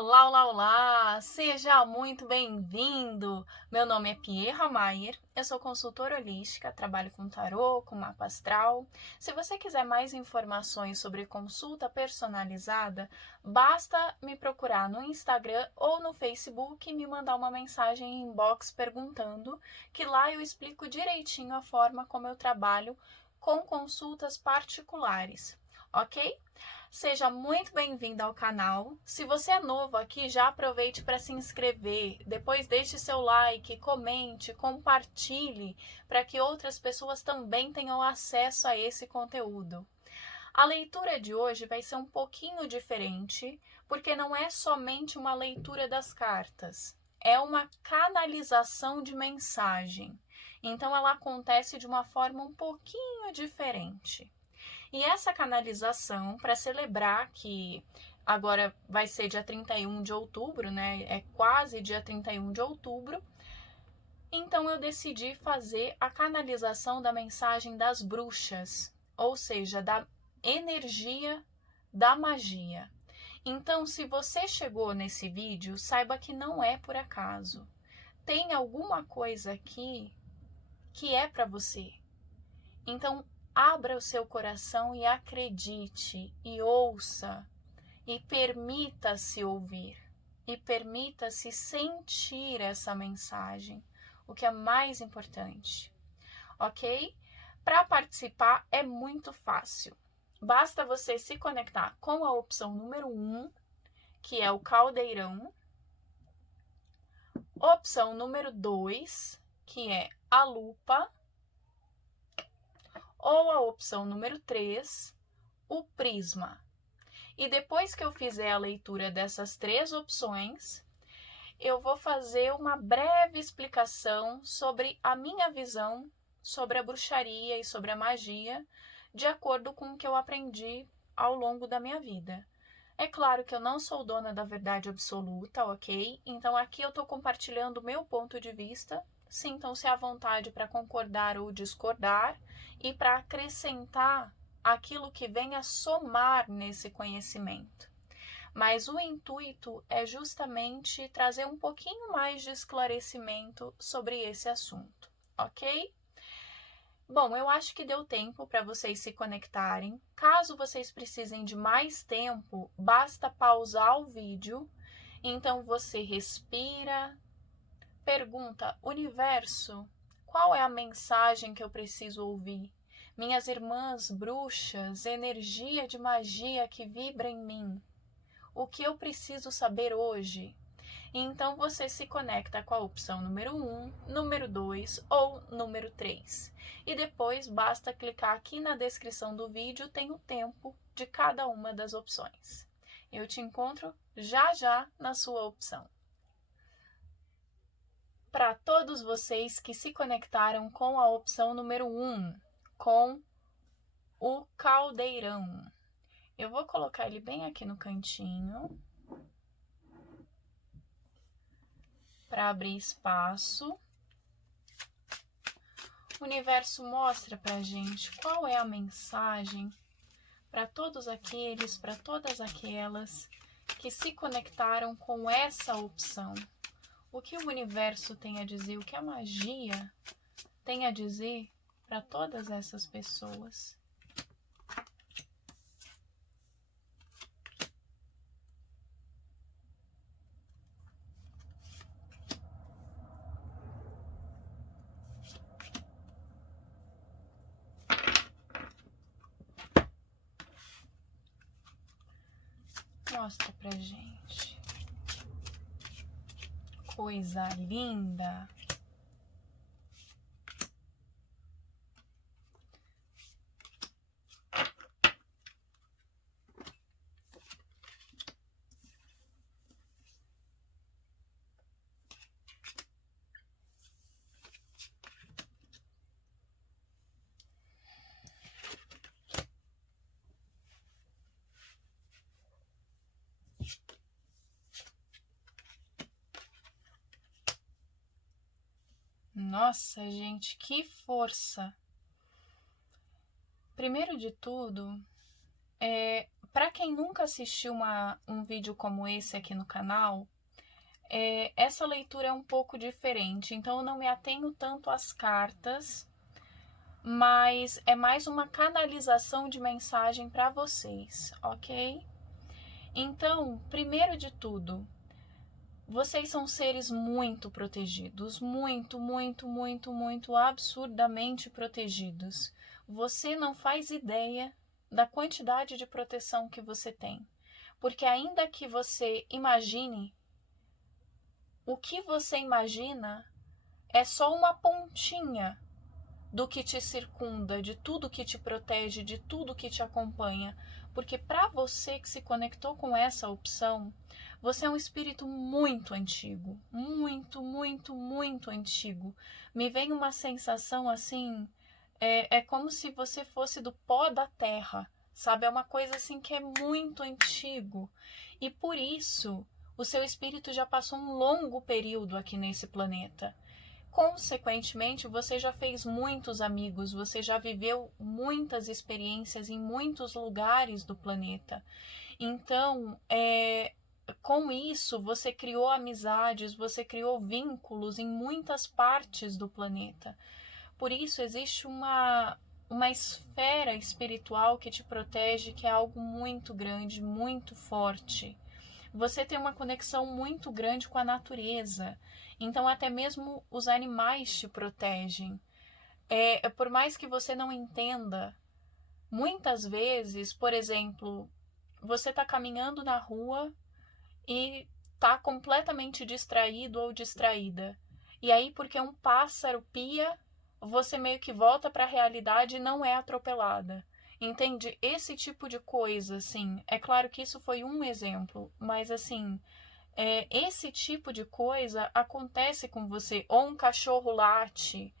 Olá, olá, olá! Seja muito bem-vindo! Meu nome é Pierra Maier, eu sou consultora holística, trabalho com tarô, com mapa astral. Se você quiser mais informações sobre consulta personalizada, basta me procurar no Instagram ou no Facebook e me mandar uma mensagem em inbox perguntando, que lá eu explico direitinho a forma como eu trabalho com consultas particulares, ok? Seja muito bem-vindo ao canal. Se você é novo aqui, já aproveite para se inscrever. Depois deixe seu like, comente, compartilhe para que outras pessoas também tenham acesso a esse conteúdo. A leitura de hoje vai ser um pouquinho diferente, porque não é somente uma leitura das cartas, é uma canalização de mensagem. Então ela acontece de uma forma um pouquinho diferente. E essa canalização, para celebrar que agora vai ser dia 31 de outubro, né? É quase dia 31 de outubro. Então eu decidi fazer a canalização da mensagem das bruxas, ou seja, da energia da magia. Então, se você chegou nesse vídeo, saiba que não é por acaso. Tem alguma coisa aqui que é para você. Então, abra o seu coração e acredite, e ouça, e permita-se ouvir, e permita-se sentir essa mensagem, o que é mais importante, ok? Para participar é muito fácil. Basta você se conectar com a opção número 1, que é o caldeirão, opção número 2, que é a lupa, ou a opção número 3, o prisma. E depois que eu fizer a leitura dessas três opções, eu vou fazer uma breve explicação sobre a minha visão sobre a bruxaria e sobre a magia, de acordo com o que eu aprendi ao longo da minha vida. É claro que eu não sou dona da verdade absoluta, ok? Então aqui eu estou compartilhando o meu ponto de vista. Sintam-se à vontade para concordar ou discordar e para acrescentar aquilo que venha somar nesse conhecimento. Mas o intuito é justamente trazer um pouquinho mais de esclarecimento sobre esse assunto, ok? Bom, eu acho que deu tempo para vocês se conectarem. Caso vocês precisem de mais tempo, basta pausar o vídeo. Então você respira, pergunta: universo, qual é a mensagem que eu preciso ouvir? Minhas irmãs bruxas, energia de magia que vibra em mim. O que eu preciso saber hoje? Então você se conecta com a opção número 1, número 2 ou número 3. E depois basta clicar aqui na descrição do vídeo, tem o tempo de cada uma das opções. Eu te encontro já já na sua opção. Para todos vocês que se conectaram com a opção número 1, com o caldeirão, eu vou colocar ele bem aqui no cantinho para abrir espaço. O universo mostra pra gente qual é a mensagem para todos aqueles, para todas aquelas que se conectaram com essa opção. O que o universo tem a dizer, o que a magia tem a dizer para todas essas pessoas. Mostra pra gente. Coisa linda. Nossa, gente, que força! Primeiro de tudo, Para quem nunca assistiu um vídeo como esse aqui no canal, essa leitura é um pouco diferente, então eu não me atenho tanto às cartas, mas é mais uma canalização de mensagem para vocês, ok? Então, primeiro de tudo, vocês são seres muito protegidos, muito, muito, muito, muito absurdamente protegidos. Você não faz ideia da quantidade de proteção que você tem, porque ainda que você imagine, o que você imagina é só uma pontinha do que te circunda, de tudo que te protege, de tudo que te acompanha. Porque para você que se conectou com essa opção, você é um espírito muito antigo, muito, muito, muito antigo. Me vem uma sensação assim, é como se você fosse do pó da terra, sabe? É uma coisa assim que é muito antigo. E por isso, o seu espírito já passou um longo período aqui nesse planeta. Consequentemente, você já fez muitos amigos, você já viveu muitas experiências em muitos lugares do planeta. Então, com isso, você criou amizades, você criou vínculos em muitas partes do planeta. Por isso, existe uma esfera espiritual que te protege, que é algo muito grande, muito forte. Você tem uma conexão muito grande com a natureza, então até mesmo os animais te protegem. Por mais que você não entenda, muitas vezes, por exemplo, você está caminhando na rua e está completamente distraído ou distraída. E aí, porque um pássaro pia, você meio que volta para a realidade e não é atropelada. Entende? Esse tipo de coisa, assim, é claro que isso foi um exemplo, mas assim, esse tipo de coisa acontece com você. Ou um cachorro late,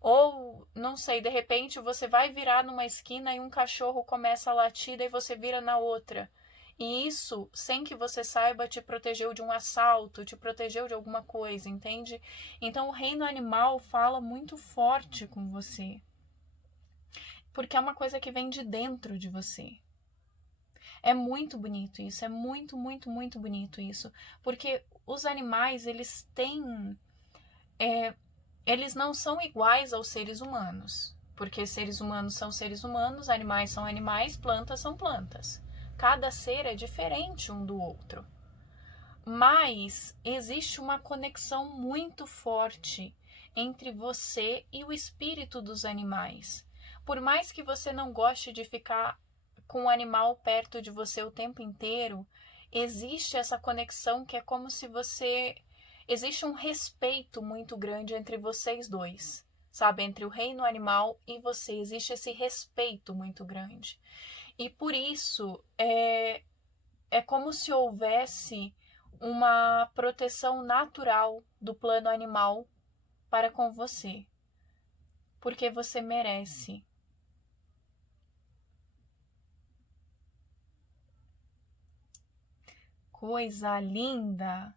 ou, não sei, de repente você vai virar numa esquina e um cachorro começa a latir, daí você vira na outra. E isso, sem que você saiba, te protegeu de um assalto, te protegeu de alguma coisa, entende? Então o reino animal fala muito forte com você. Porque é uma coisa que vem de dentro de você. É muito bonito isso, é muito, muito, muito bonito isso. Porque os animais, eles têm... eles não são iguais aos seres humanos. Porque seres humanos são seres humanos, animais são animais, plantas são plantas. Cada ser é diferente um do outro. Mas existe uma conexão muito forte entre você e o espírito dos animais. Por mais que você não goste de ficar com o animal perto de você o tempo inteiro, existe essa conexão que é como se você... Existe um respeito muito grande entre vocês dois, sabe? Entre o reino animal e você. Existe esse respeito muito grande. E por isso, é como se houvesse uma proteção natural do plano animal para com você. Porque você merece. Coisa linda!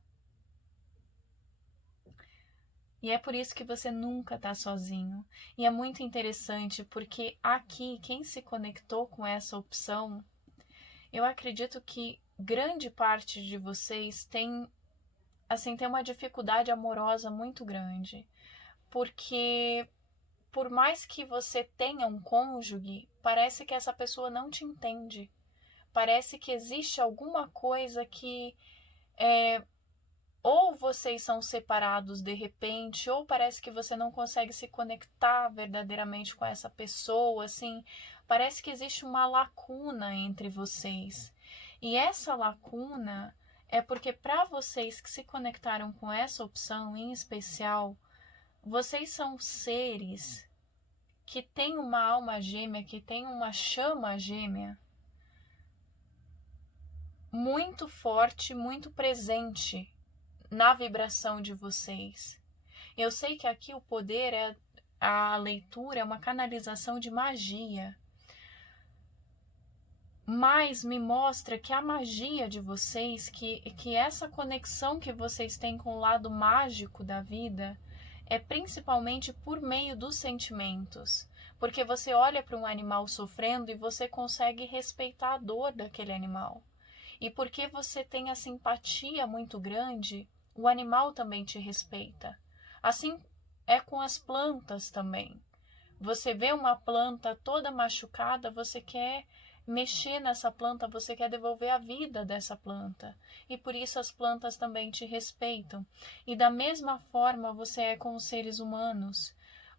E é por isso que você nunca está sozinho. E é muito interessante porque aqui, quem se conectou com essa opção, eu acredito que grande parte de vocês tem uma dificuldade amorosa muito grande. Porque por mais que você tenha um cônjuge, parece que essa pessoa não te entende. Parece que existe alguma coisa que ou vocês são separados de repente, ou parece que você não consegue se conectar verdadeiramente com essa pessoa, assim, parece que existe uma lacuna entre vocês. E essa lacuna é porque para vocês que se conectaram com essa opção em especial, vocês são seres que têm uma alma gêmea, que têm uma chama gêmea muito forte, muito presente na vibração de vocês. Eu sei que aqui o poder a leitura é uma canalização de magia, mas me mostra que a magia de vocês, que essa conexão que vocês têm com o lado mágico da vida, é principalmente por meio dos sentimentos. porque você olha para um animal sofrendo e você consegue respeitar a dor daquele animal. E porque você tem a simpatia muito grande, o animal também te respeita. Assim é com as plantas também. Você vê uma planta toda machucada, você quer mexer nessa planta, você quer devolver a vida dessa planta. E por isso as plantas também te respeitam. E da mesma forma você é com os seres humanos,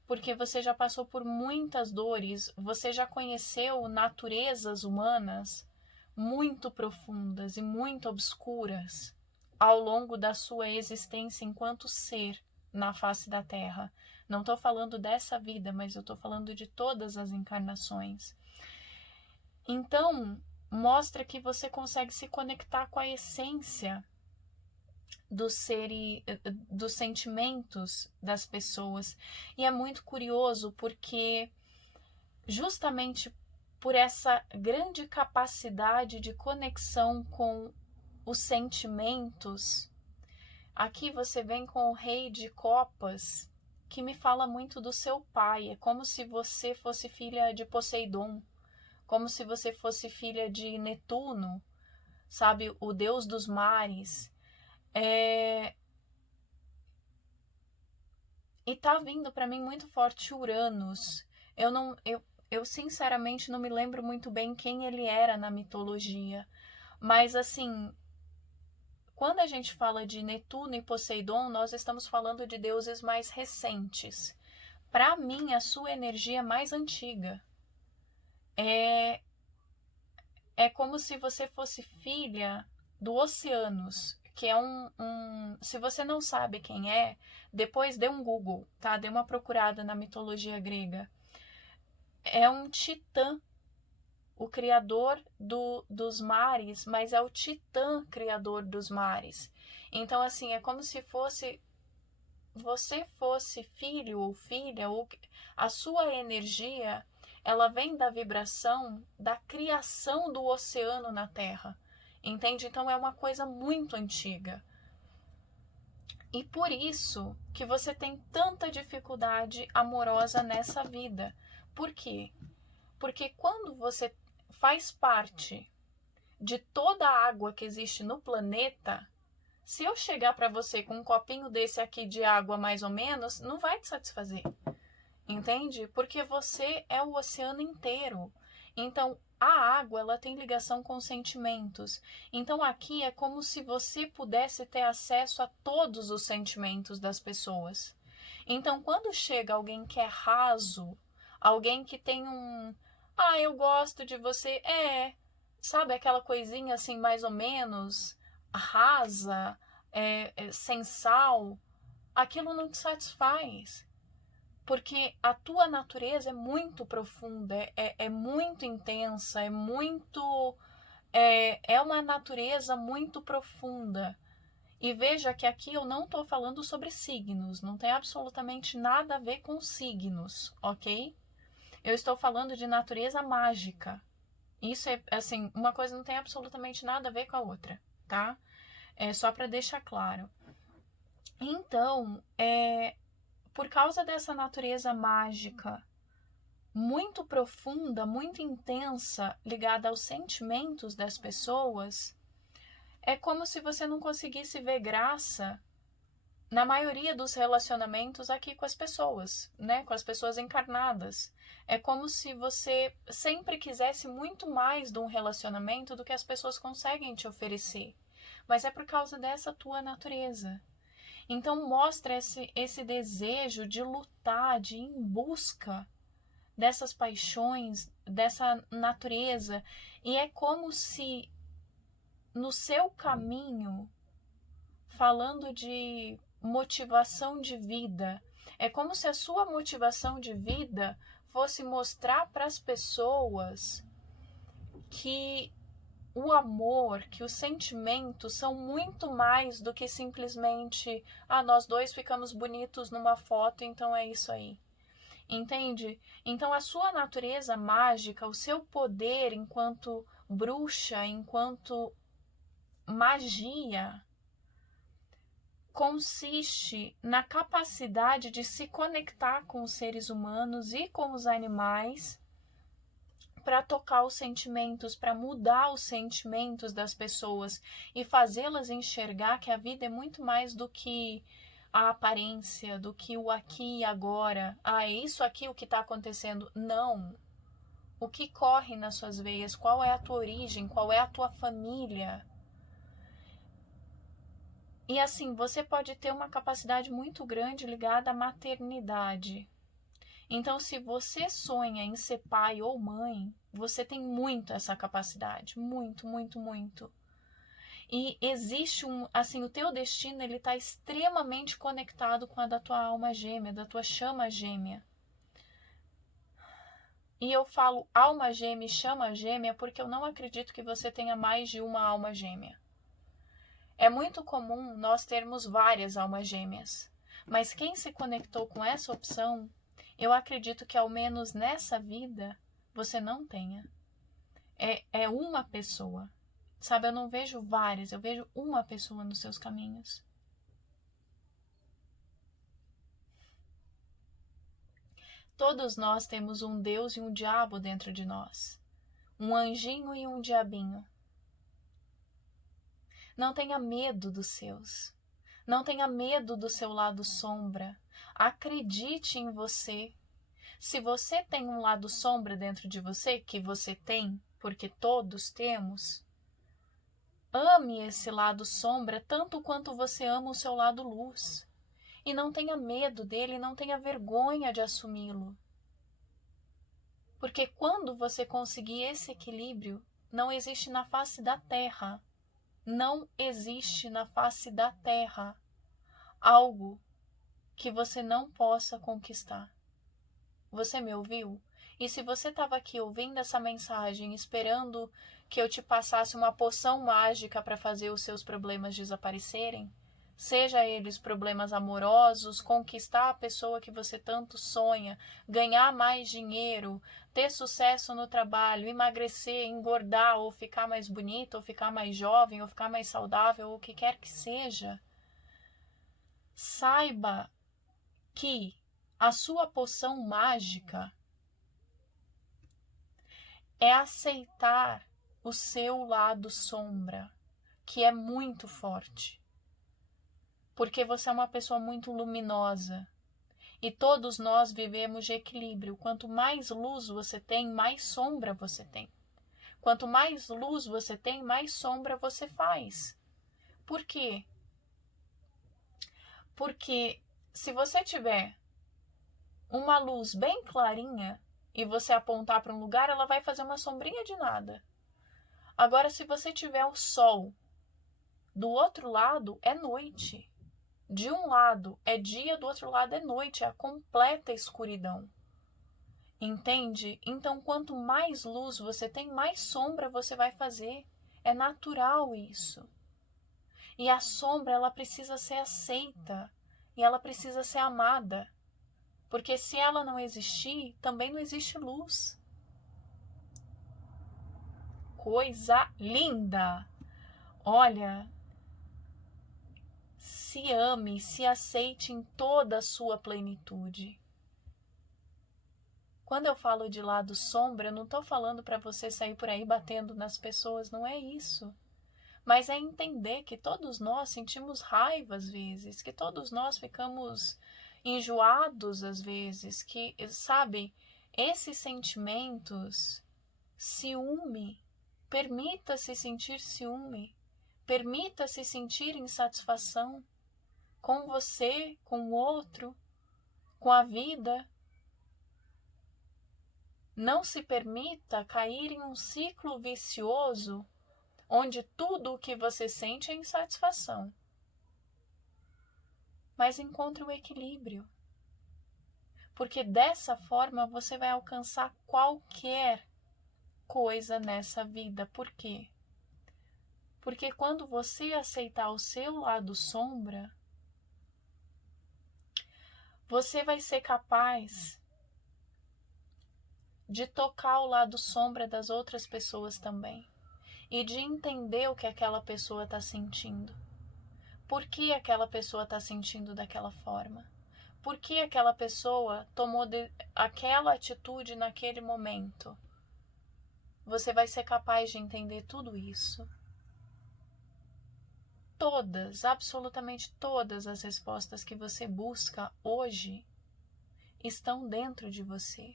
porque você já passou por muitas dores, você já conheceu naturezas humanas muito profundas e muito obscuras ao longo da sua existência enquanto ser na face da Terra. Não estou falando dessa vida, mas eu estou falando de todas as encarnações. Então, mostra que você consegue se conectar com a essência dos sentimentos das pessoas. E é muito curioso porque justamente por essa grande capacidade de conexão com os sentimentos, aqui você vem com o Rei de Copas, que me fala muito do seu pai. É como se você fosse filha de Poseidon, como se você fosse filha de Netuno, sabe, o deus dos mares. E tá vindo para mim muito forte Uranus. Eu sinceramente não me lembro muito bem quem ele era na mitologia, mas assim, quando a gente fala de Netuno e Poseidon, nós estamos falando de deuses mais recentes. Para mim, a sua energia é mais antiga. É como se você fosse filha do Oceanos, que é se você não sabe quem é, depois dê um Google, tá? Dê uma procurada na mitologia grega. É um titã, o criador dos mares, mas é o titã criador dos mares. Então, assim, é como se você fosse filho ou filha, ou a sua energia, ela vem da vibração da criação do oceano na Terra. Entende? Então é uma coisa muito antiga. E por isso que você tem tanta dificuldade amorosa nessa vida. Por quê? Porque quando você faz parte de toda a água que existe no planeta, se eu chegar para você com um copinho desse aqui de água mais ou menos, não vai te satisfazer. Entende? Porque você é o oceano inteiro. Então, a água, ela tem ligação com sentimentos. Então, aqui é como se você pudesse ter acesso a todos os sentimentos das pessoas. Então, quando chega alguém que é raso, alguém que tem eu gosto de você, sabe aquela coisinha assim, mais ou menos, rasa, sem sal, aquilo não te satisfaz. Porque a tua natureza é muito profunda, é muito intensa, é uma natureza muito profunda. E veja que aqui eu não estou falando sobre signos, não tem absolutamente nada a ver com signos, ok? Eu estou falando de natureza mágica. Isso é, assim, uma coisa não tem absolutamente nada a ver com a outra, tá? É só para deixar claro. Então, por causa dessa natureza mágica muito profunda, muito intensa, ligada aos sentimentos das pessoas, é como se você não conseguisse ver graça na maioria dos relacionamentos aqui com as pessoas, né? Com as pessoas encarnadas. É como se você sempre quisesse muito mais de um relacionamento do que as pessoas conseguem te oferecer. Mas é por causa dessa tua natureza. Então mostra esse desejo de lutar, de ir em busca dessas paixões, dessa natureza. E é como se no seu caminho, falando de motivação de vida, é como se a sua motivação de vida fosse mostrar para as pessoas que o amor, que os sentimentos são muito mais do que simplesmente nós dois ficamos bonitos numa foto, então é isso aí. Entende? Então a sua natureza mágica, o seu poder enquanto bruxa, enquanto magia, consiste na capacidade de se conectar com os seres humanos e com os animais para tocar os sentimentos, para mudar os sentimentos das pessoas e fazê-las enxergar que a vida é muito mais do que a aparência, do que o aqui e agora. Ah, é isso aqui o que está acontecendo. Não. O que corre nas suas veias? Qual é a tua origem? Qual é a tua família? E assim, você pode ter uma capacidade muito grande ligada à maternidade. Então, se você sonha em ser pai ou mãe, você tem muito essa capacidade, muito, muito, muito. E existe o teu destino, ele está extremamente conectado com a da tua alma gêmea, da tua chama gêmea. E eu falo alma gêmea e chama gêmea porque eu não acredito que você tenha mais de uma alma gêmea. É muito comum nós termos várias almas gêmeas, mas quem se conectou com essa opção, eu acredito que ao menos nessa vida você não tenha. É uma pessoa. Sabe, eu não vejo várias, eu vejo uma pessoa nos seus caminhos. Todos nós temos um Deus e um diabo dentro de nós. Um anjinho e um diabinho. Não tenha medo dos seus. Não tenha medo do seu lado sombra. Acredite em você. Se você tem um lado sombra dentro de você, que você tem, porque todos temos, ame esse lado sombra tanto quanto você ama o seu lado luz. E não tenha medo dele, não tenha vergonha de assumi-lo. Porque quando você conseguir esse equilíbrio, não existe na face da terra, não existe na face da terra algo que você não possa conquistar. Você me ouviu? E se você estava aqui ouvindo essa mensagem, esperando que eu te passasse uma poção mágica para fazer os seus problemas desaparecerem, seja eles problemas amorosos, conquistar a pessoa que você tanto sonha, ganhar mais dinheiro, ter sucesso no trabalho, emagrecer, engordar, ou ficar mais bonita, ou ficar mais jovem, ou ficar mais saudável, ou o que quer que seja, saiba que a sua poção mágica é aceitar o seu lado sombra, que é muito forte. Porque você é uma pessoa muito luminosa. E todos nós vivemos de equilíbrio. Quanto mais luz você tem, mais sombra você tem. Quanto mais luz você tem, mais sombra você faz. Por quê? Porque se você tiver uma luz bem clarinha e você apontar para um lugar, ela vai fazer uma sombrinha de nada. Agora, se você tiver o sol, do outro lado é noite. De um lado é dia, do outro lado é noite, é a completa escuridão. Entende? Então, quanto mais luz você tem, mais sombra você vai fazer. É natural isso. E a sombra, ela precisa ser aceita. E ela precisa ser amada. Porque se ela não existir, também não existe luz. Coisa linda! Olha, se ame, se aceite em toda a sua plenitude. Quando eu falo de lado sombra, eu não estou falando para você sair por aí batendo nas pessoas, não é isso. Mas é entender que todos nós sentimos raiva às vezes, que todos nós ficamos enjoados às vezes, que, sabe, esses sentimentos, ciúme, permita-se sentir ciúme, permita-se sentir insatisfação com você, com o outro, com a vida. Não se permita cair em um ciclo vicioso onde tudo o que você sente é insatisfação. Mas encontre o equilíbrio. Porque dessa forma você vai alcançar qualquer coisa nessa vida. Por quê? Porque quando você aceitar o seu lado sombra, você vai ser capaz de tocar o lado sombra das outras pessoas também. E de entender o que aquela pessoa está sentindo. Por que aquela pessoa está sentindo daquela forma? Por que aquela pessoa tomou aquela atitude naquele momento? Você vai ser capaz de entender tudo isso. Todas, absolutamente todas as respostas que você busca hoje estão dentro de você.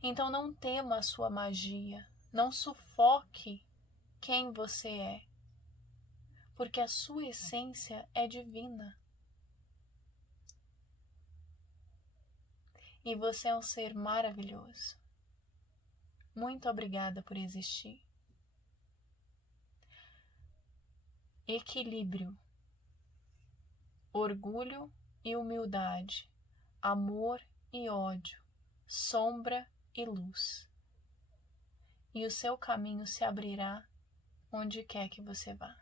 Então não tema a sua magia, não sufoque quem você é, porque a sua essência é divina. E você é um ser maravilhoso. Muito obrigada por existir. Equilíbrio, orgulho e humildade, amor e ódio, sombra e luz. E o seu caminho se abrirá onde quer que você vá.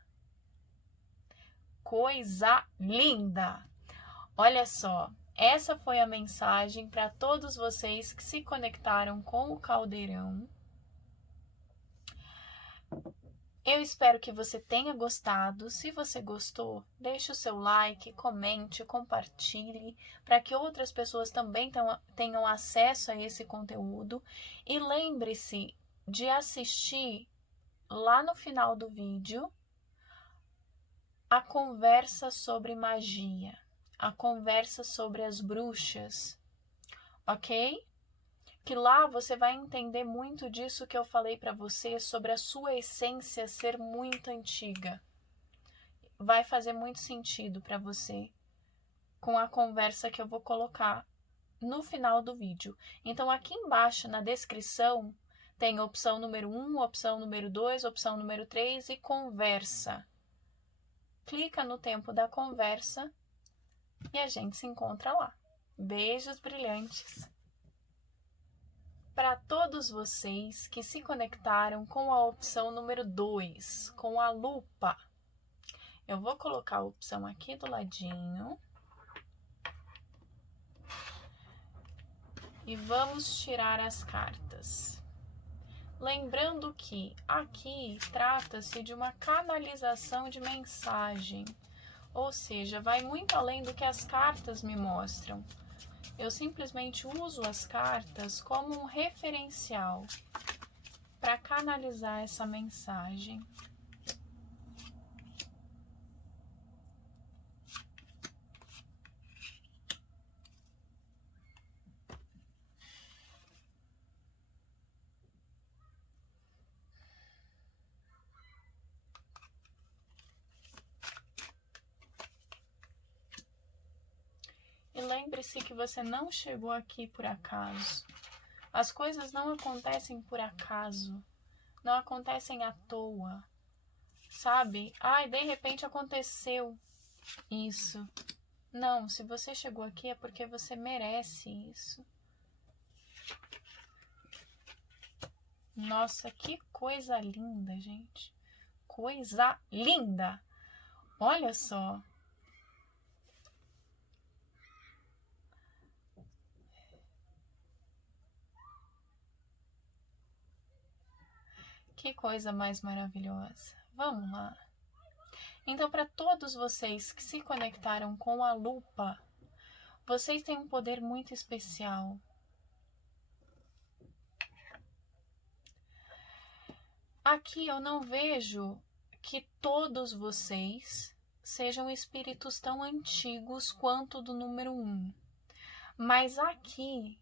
Coisa linda! Olha só, essa foi a mensagem para todos vocês que se conectaram com o caldeirão. Eu espero que você tenha gostado. Se você gostou, deixe o seu like, comente, compartilhe, para que outras pessoas também tenham acesso a esse conteúdo. E lembre-se de assistir lá no final do vídeo a conversa sobre magia, a conversa sobre as bruxas, ok? Que lá você vai entender muito disso que eu falei para você sobre a sua essência ser muito antiga. Vai fazer muito sentido para você com a conversa que eu vou colocar no final do vídeo. Então aqui embaixo na descrição tem opção número 1, opção número 2, opção número 3 e conversa. Clica no tempo da conversa e a gente se encontra lá. Beijos brilhantes! Para todos vocês que se conectaram com a opção número 2, com a lupa. Eu vou colocar a opção aqui do ladinho. E vamos tirar as cartas. Lembrando que aqui trata-se de uma canalização de mensagem. Ou seja, vai muito além do que as cartas me mostram. Eu simplesmente uso as cartas como um referencial para canalizar essa mensagem. E lembre-se que você não chegou aqui por acaso. As coisas não acontecem por acaso, não acontecem à toa, sabe? Ai, de repente aconteceu isso. Não, se você chegou aqui é porque você merece isso. Nossa, que coisa linda, gente. Coisa linda! Olha só. Que coisa mais maravilhosa. Vamos lá. Então, para todos vocês que se conectaram com a lupa, vocês têm um poder muito especial. Aqui eu não vejo que todos vocês sejam espíritos tão antigos quanto do número 1. Mas aqui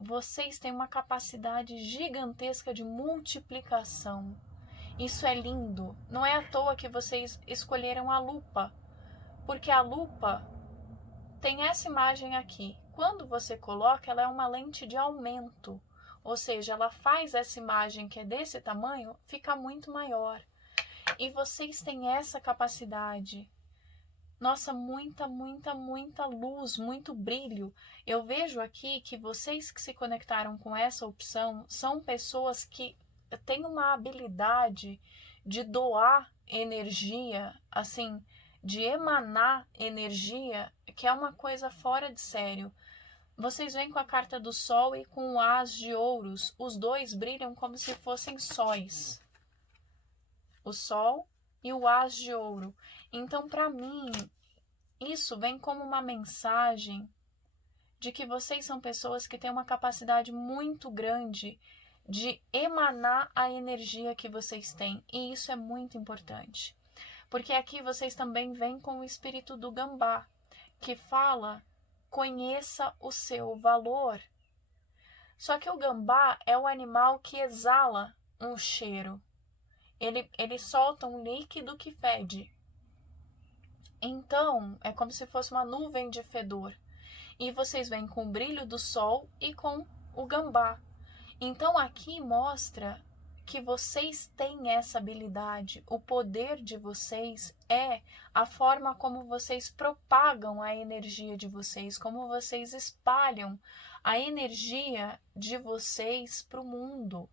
vocês têm uma capacidade gigantesca de multiplicação. Isso é lindo. Não é à toa que vocês escolheram a lupa, porque a lupa tem essa imagem aqui. Quando você coloca, ela é uma lente de aumento, ou seja, ela faz essa imagem que é desse tamanho ficar muito maior. E vocês têm essa capacidade. Nossa, muita luz, muito brilho. Eu vejo aqui que vocês que se conectaram com essa opção são pessoas que têm uma habilidade de doar energia, assim, de emanar energia, que é uma coisa fora de sério. Vocês vêm com a carta do Sol e com o As de Ouros. Os dois brilham como se fossem sóis. O Sol e o As de Ouro. Então, para mim, isso vem como uma mensagem de que vocês são pessoas que têm uma capacidade muito grande de emanar a energia que vocês têm. E isso é muito importante. Porque aqui vocês também vêm com o espírito do gambá, que fala: conheça o seu valor. Só que o gambá é o animal que exala um cheiro. Ele solta um líquido que fede. Então, é como se fosse uma nuvem de fedor. E vocês vêm com o brilho do sol e com o gambá. Então, aqui mostra que vocês têm essa habilidade. O poder de vocês é a forma como vocês propagam a energia de vocês, como vocês espalham a energia de vocês para o mundo.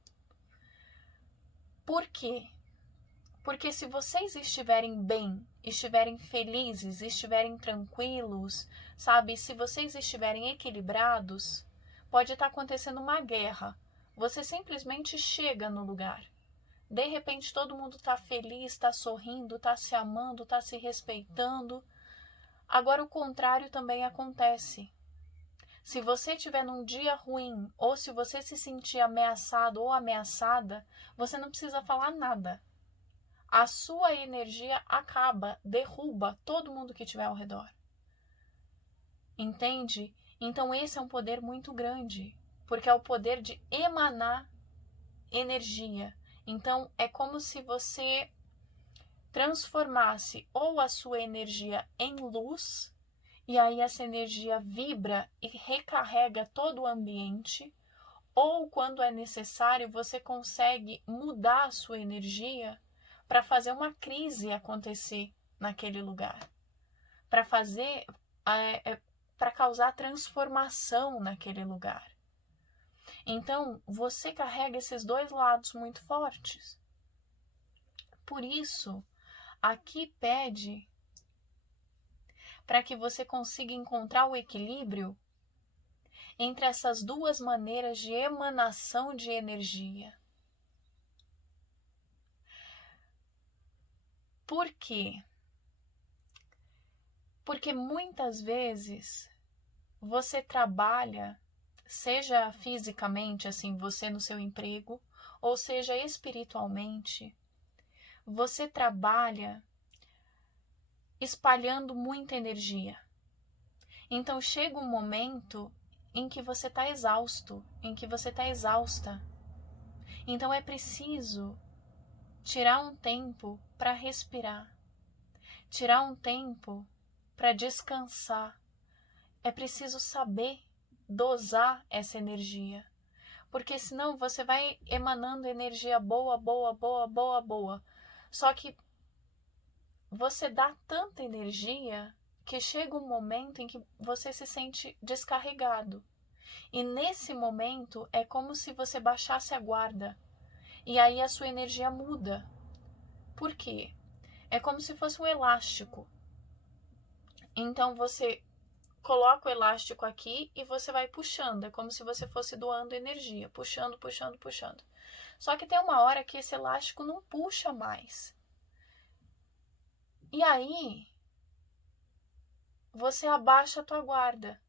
Por quê? Porque se vocês estiverem bem, estiverem felizes, estiverem tranquilos, sabe? Se vocês estiverem equilibrados, pode estar acontecendo uma guerra. Você simplesmente chega no lugar. De repente todo mundo está feliz, está sorrindo, está se amando, está se respeitando. Agora o contrário também acontece. Se você estiver num dia ruim, ou se você se sentir ameaçado ou ameaçada, você não precisa falar nada. A sua energia acaba, derruba todo mundo que estiver ao redor. Entende? Então esse é um poder muito grande, porque é o poder de emanar energia. Então é como se você transformasse ou a sua energia em luz, e aí essa energia vibra e recarrega todo o ambiente, ou quando é necessário você consegue mudar a sua energia para fazer uma crise acontecer naquele lugar, para causar transformação naquele lugar. Então, você carrega esses dois lados muito fortes. Por isso, aqui pede para que você consiga encontrar o equilíbrio entre essas duas maneiras de emanação de energia. Por quê? Porque muitas vezes você trabalha, seja fisicamente, assim, você no seu emprego, ou seja espiritualmente, você trabalha espalhando muita energia. Então chega um momento em que você está exausto, em que você está exausta. Então é preciso tirar um tempo para respirar, tirar um tempo para descansar. É preciso saber dosar essa energia, porque senão você vai emanando energia boa, boa, boa, boa, boa. Só que você dá tanta energia que chega um momento em que você se sente descarregado. E nesse momento é como se você baixasse a guarda. E aí a sua energia muda. Por quê? É como se fosse um elástico. Então você coloca o elástico aqui e você vai puxando. É como se você fosse doando energia. Puxando, puxando, puxando. Só que tem uma hora que esse elástico não puxa mais. E aí você abaixa a tua guarda.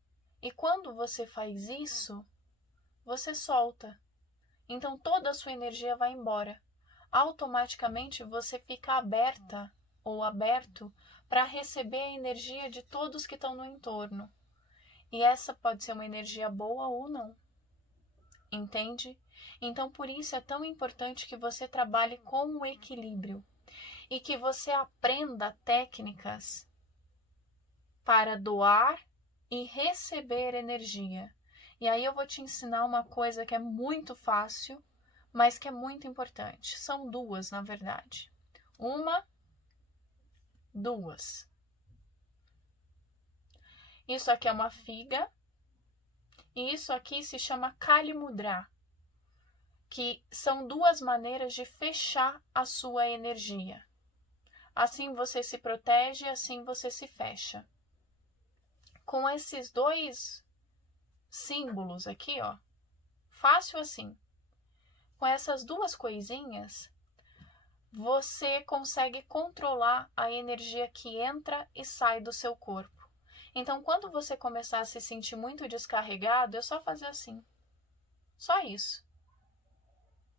E quando você faz isso, você solta. Então toda a sua energia vai embora. Automaticamente você fica aberta ou aberto para receber a energia de todos que estão no entorno. E essa pode ser uma energia boa ou não. Entende? Então por isso é tão importante que você trabalhe com o equilíbrio e que você aprenda técnicas para doar e receber energia. E aí eu vou te ensinar uma coisa que é muito fácil, mas que é muito importante. São duas, na verdade. Duas. Isso aqui é uma figa e isso aqui se chama Kali Mudra, que são duas maneiras de fechar a sua energia. Assim você se protege, assim você se fecha. Com esses dois símbolos aqui, ó, fácil assim. Com essas duas coisinhas, você consegue controlar a energia que entra e sai do seu corpo. Então, quando você começar a se sentir muito descarregado, é só fazer assim. Só isso.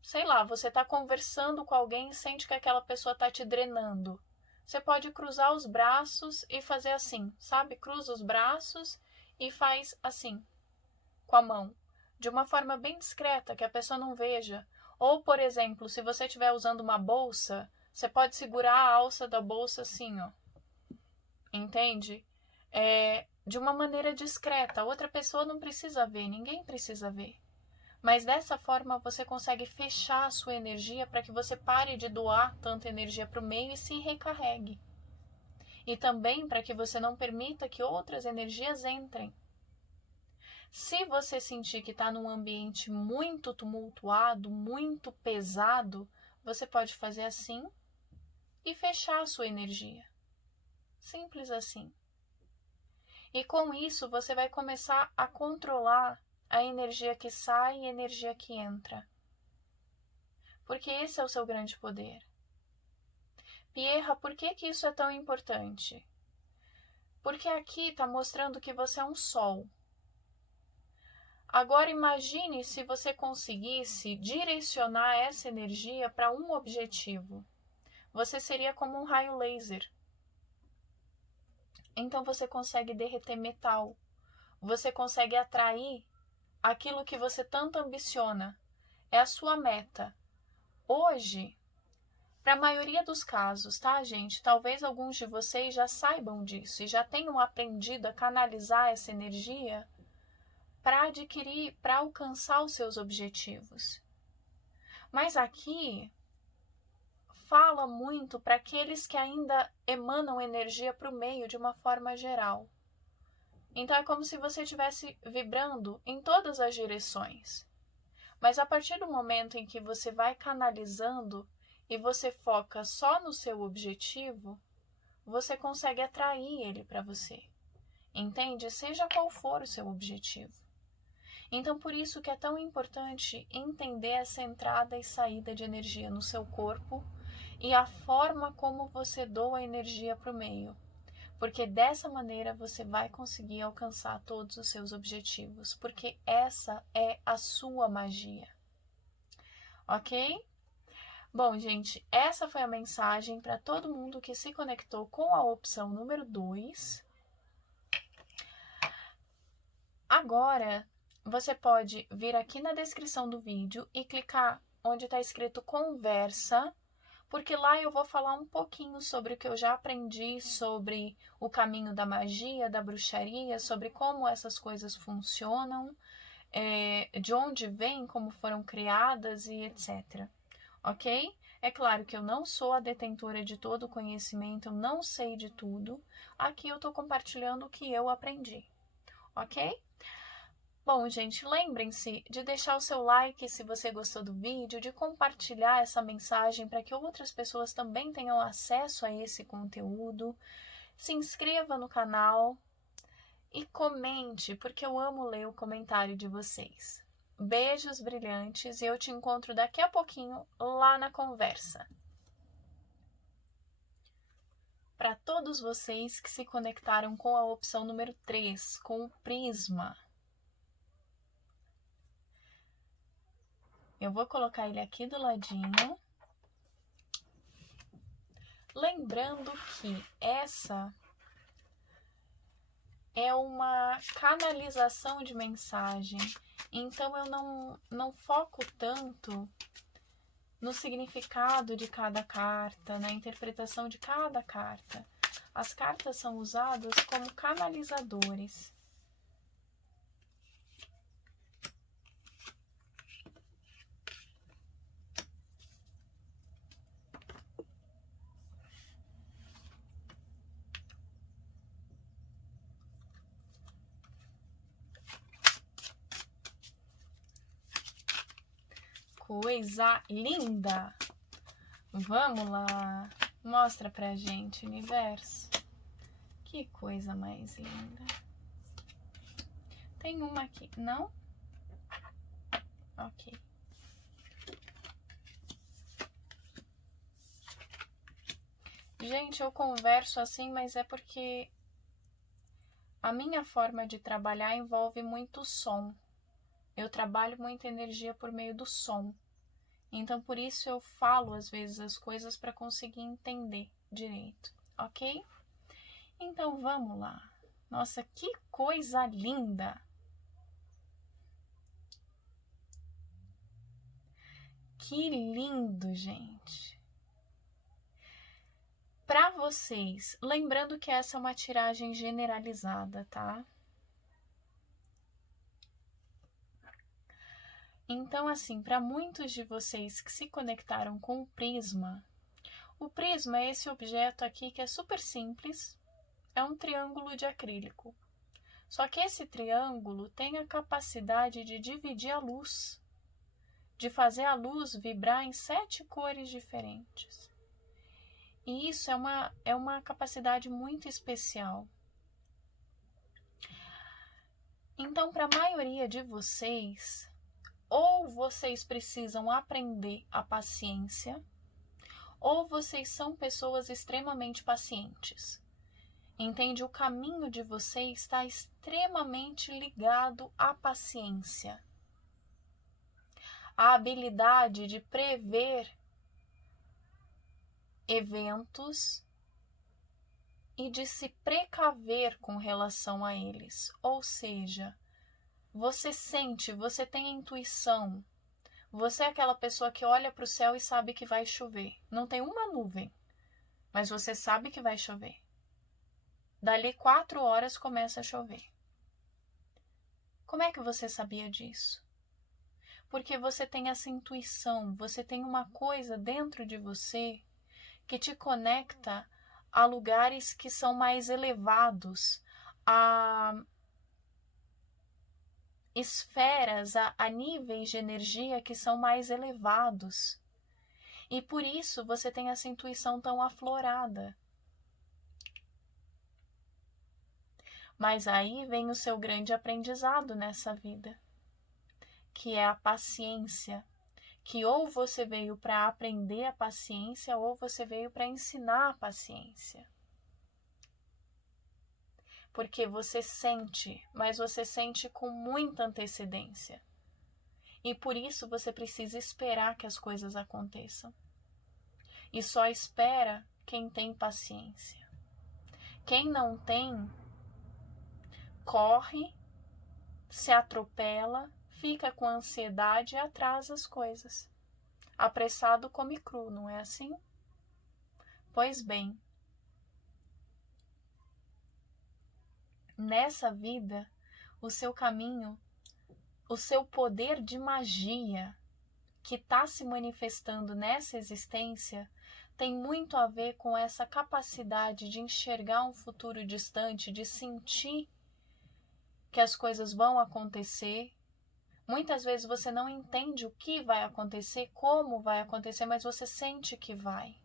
Sei lá, você está conversando com alguém e sente que aquela pessoa está te drenando. Você pode cruzar os braços e fazer assim, sabe? Cruza os braços e faz assim, com a mão. De uma forma bem discreta, que a pessoa não veja. Ou, por exemplo, se você estiver usando uma bolsa, você pode segurar a alça da bolsa assim, ó. Entende? De uma maneira discreta. A outra pessoa não precisa ver, ninguém precisa ver. Mas dessa forma você consegue fechar a sua energia para que você pare de doar tanta energia para o meio e se recarregue. E também para que você não permita que outras energias entrem. Se você sentir que está num ambiente muito tumultuado, muito pesado, você pode fazer assim e fechar a sua energia. Simples assim. E com isso você vai começar a controlar a energia que sai e a energia que entra. Porque esse é o seu grande poder. Pierra, por que isso é tão importante? Porque aqui está mostrando que você é um sol. Agora imagine se você conseguisse direcionar essa energia para um objetivo. Você seria como um raio laser. Então você consegue derreter metal. Você consegue atrair aquilo que você tanto ambiciona. É a sua meta. Hoje, para a maioria dos casos, tá, gente? Talvez alguns de vocês já saibam disso e já tenham aprendido a canalizar essa energia para adquirir, para alcançar os seus objetivos. Mas aqui fala muito para aqueles que ainda emanam energia para o meio de uma forma geral. Então é como se você estivesse vibrando em todas as direções. Mas a partir do momento em que você vai canalizando e você foca só no seu objetivo, você consegue atrair ele para você. Entende? Seja qual for o seu objetivo. Então, por isso que é tão importante entender essa entrada e saída de energia no seu corpo e a forma como você doa energia para o meio. Porque dessa maneira você vai conseguir alcançar todos os seus objetivos, porque essa é a sua magia. Ok? Bom, gente, essa foi a mensagem para todo mundo que se conectou com a opção número 2. Agora, você pode vir aqui na descrição do vídeo e clicar onde está escrito conversa, porque lá eu vou falar um pouquinho sobre o que eu já aprendi sobre o caminho da magia, da bruxaria, sobre como essas coisas funcionam, de onde vêm, como foram criadas e etc. Ok? É claro que eu não sou a detentora de todo o conhecimento, eu não sei de tudo. Aqui eu estou compartilhando o que eu aprendi. Ok? Bom, gente, lembrem-se de deixar o seu like se você gostou do vídeo, de compartilhar essa mensagem para que outras pessoas também tenham acesso a esse conteúdo. Se inscreva no canal e comente, porque eu amo ler o comentário de vocês. Beijos brilhantes e eu te encontro daqui a pouquinho lá na conversa. Para todos vocês que se conectaram com a opção número 3, com o prisma. Eu vou colocar ele aqui do ladinho. Lembrando que essa é uma canalização de mensagem. Então eu não foco tanto no significado de cada carta, na interpretação de cada carta. As cartas são usadas como canalizadores. Coisa linda! Vamos lá! Mostra pra gente, universo. Que coisa mais linda. Tem uma aqui, não? Ok. Gente, eu converso assim, mas é porque a minha forma de trabalhar envolve muito som. Eu trabalho muita energia por meio do som. Então, por isso eu falo às vezes as coisas para conseguir entender direito, ok? Então, vamos lá. Nossa, que coisa linda! Que lindo, gente! Para vocês, lembrando que essa é uma tiragem generalizada, tá? Então, assim, para muitos de vocês que se conectaram com o prisma é esse objeto aqui que é super simples, é um triângulo de acrílico. Só que esse triângulo tem a capacidade de dividir a luz, de fazer a luz vibrar em 7 cores diferentes. E isso é uma capacidade muito especial. Então, para a maioria de vocês, ou vocês precisam aprender a paciência, ou vocês são pessoas extremamente pacientes. Entende? O caminho de vocês está extremamente ligado à paciência. A habilidade de prever eventos e de se precaver com relação a eles. Ou seja, você sente, você tem a intuição. Você é aquela pessoa que olha para o céu e sabe que vai chover. Não tem uma nuvem, mas você sabe que vai chover. Dali 4 horas começa a chover. Como é que você sabia disso? Porque você tem essa intuição, você tem uma coisa dentro de você que te conecta a lugares que são mais elevados, a esferas, a níveis de energia que são mais elevados. E por isso você tem essa intuição tão aflorada. Mas aí vem o seu grande aprendizado nessa vida, que é a paciência. Que ou você veio para aprender a paciência ou você veio para ensinar a paciência. Porque você sente, mas você sente com muita antecedência. E por isso você precisa esperar que as coisas aconteçam. E só espera quem tem paciência. Quem não tem, corre, se atropela, fica com ansiedade e atrasa as coisas. Apressado come cru, não é assim? Pois bem, nessa vida, o seu caminho, o seu poder de magia que está se manifestando nessa existência tem muito a ver com essa capacidade de enxergar um futuro distante, de sentir que as coisas vão acontecer. Muitas vezes você não entende o que vai acontecer, como vai acontecer, mas você sente que vai.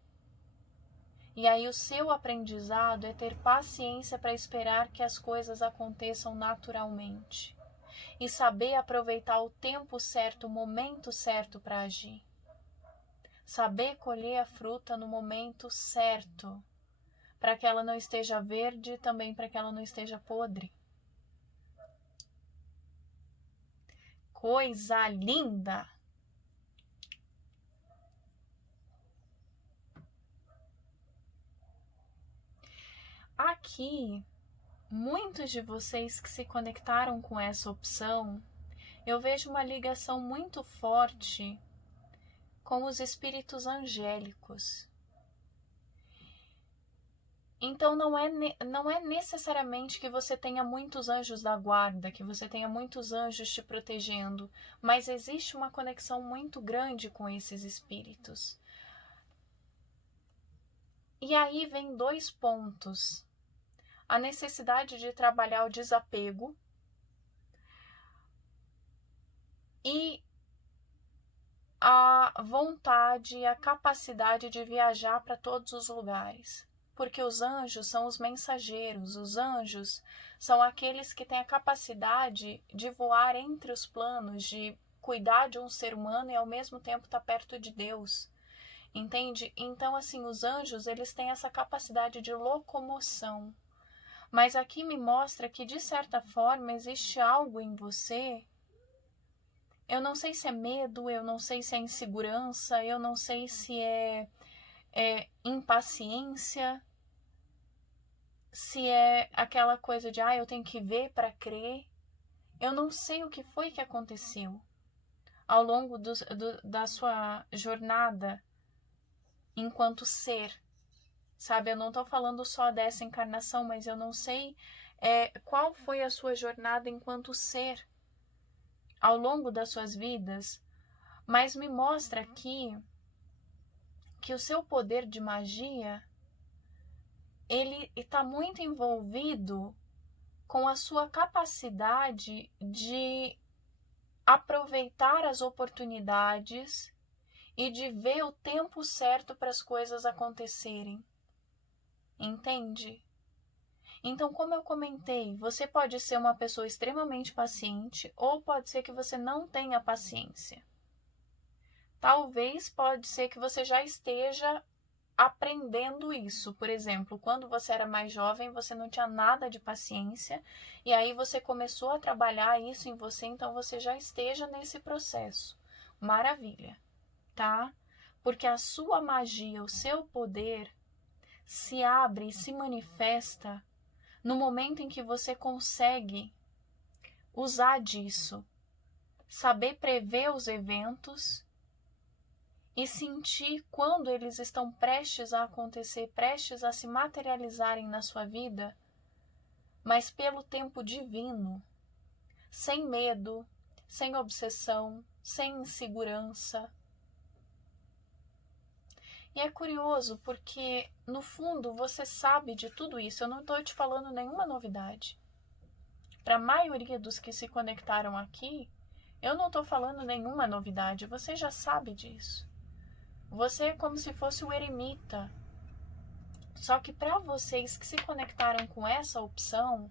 E aí o seu aprendizado é ter paciência para esperar que as coisas aconteçam naturalmente. E saber aproveitar o tempo certo, o momento certo para agir. Saber colher a fruta no momento certo, para que ela não esteja verde e também para que ela não esteja podre. Coisa linda! Aqui, muitos de vocês que se conectaram com essa opção, eu vejo uma ligação muito forte com os espíritos angélicos. Então não é necessariamente que você tenha muitos anjos da guarda, que você tenha muitos anjos te protegendo, mas existe uma conexão muito grande com esses espíritos. E aí vem 2 pontos. A necessidade de trabalhar o desapego e a vontade e a capacidade de viajar para todos os lugares. Porque os anjos são os mensageiros, os anjos são aqueles que têm a capacidade de voar entre os planos, de cuidar de um ser humano e ao mesmo tempo estar perto de Deus. entende? Então, assim, os anjos, eles têm essa capacidade de locomoção. Mas aqui me mostra que, de certa forma, existe algo em você. Eu não sei se é medo, eu não sei se é insegurança, eu não sei se é impaciência, se é aquela coisa de, eu tenho que ver para crer. Eu não sei o que foi que aconteceu ao longo da sua jornada enquanto ser, sabe? Eu não estou falando só dessa encarnação, mas eu não sei qual foi a sua jornada enquanto ser ao longo das suas vidas, mas me mostra aqui que o seu poder de magia, ele está muito envolvido com a sua capacidade de aproveitar as oportunidades e de ver o tempo certo para as coisas acontecerem. Entende? Então, como eu comentei, você pode ser uma pessoa extremamente paciente ou pode ser que você não tenha paciência. Talvez pode ser que você já esteja aprendendo isso. Por exemplo, quando você era mais jovem, você não tinha nada de paciência e aí você começou a trabalhar isso em você, então você já esteja nesse processo. Maravilha, tá? Porque a sua magia, o seu poder se abre e se manifesta no momento em que você consegue usar disso, saber prever os eventos e sentir quando eles estão prestes a acontecer, prestes a se materializarem na sua vida, mas pelo tempo divino, sem medo, sem obsessão, sem insegurança. E é curioso porque, no fundo, você sabe de tudo isso. Eu não estou te falando nenhuma novidade. Para a maioria dos que se conectaram aqui, eu não estou falando nenhuma novidade. Você já sabe disso. Você é como se fosse o eremita. Só que para vocês que se conectaram com essa opção,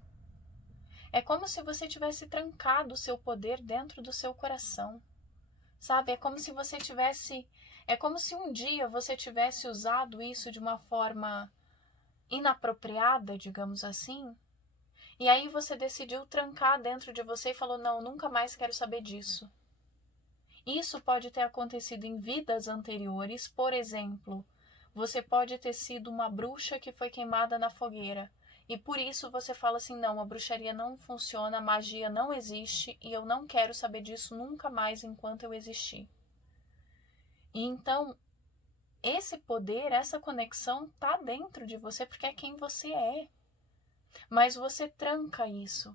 é como se você tivesse trancado o seu poder dentro do seu coração. Sabe? É como se você tivesse... É como se um dia você tivesse usado isso de uma forma inapropriada, digamos assim, e aí você decidiu trancar dentro de você e falou, não, nunca mais quero saber disso. Isso pode ter acontecido em vidas anteriores, por exemplo, você pode ter sido uma bruxa que foi queimada na fogueira, e por isso você fala assim, não, a bruxaria não funciona, a magia não existe, e eu não quero saber disso nunca mais enquanto eu existir. E então, esse poder, essa conexão está dentro de você porque é quem você é. Mas você tranca isso.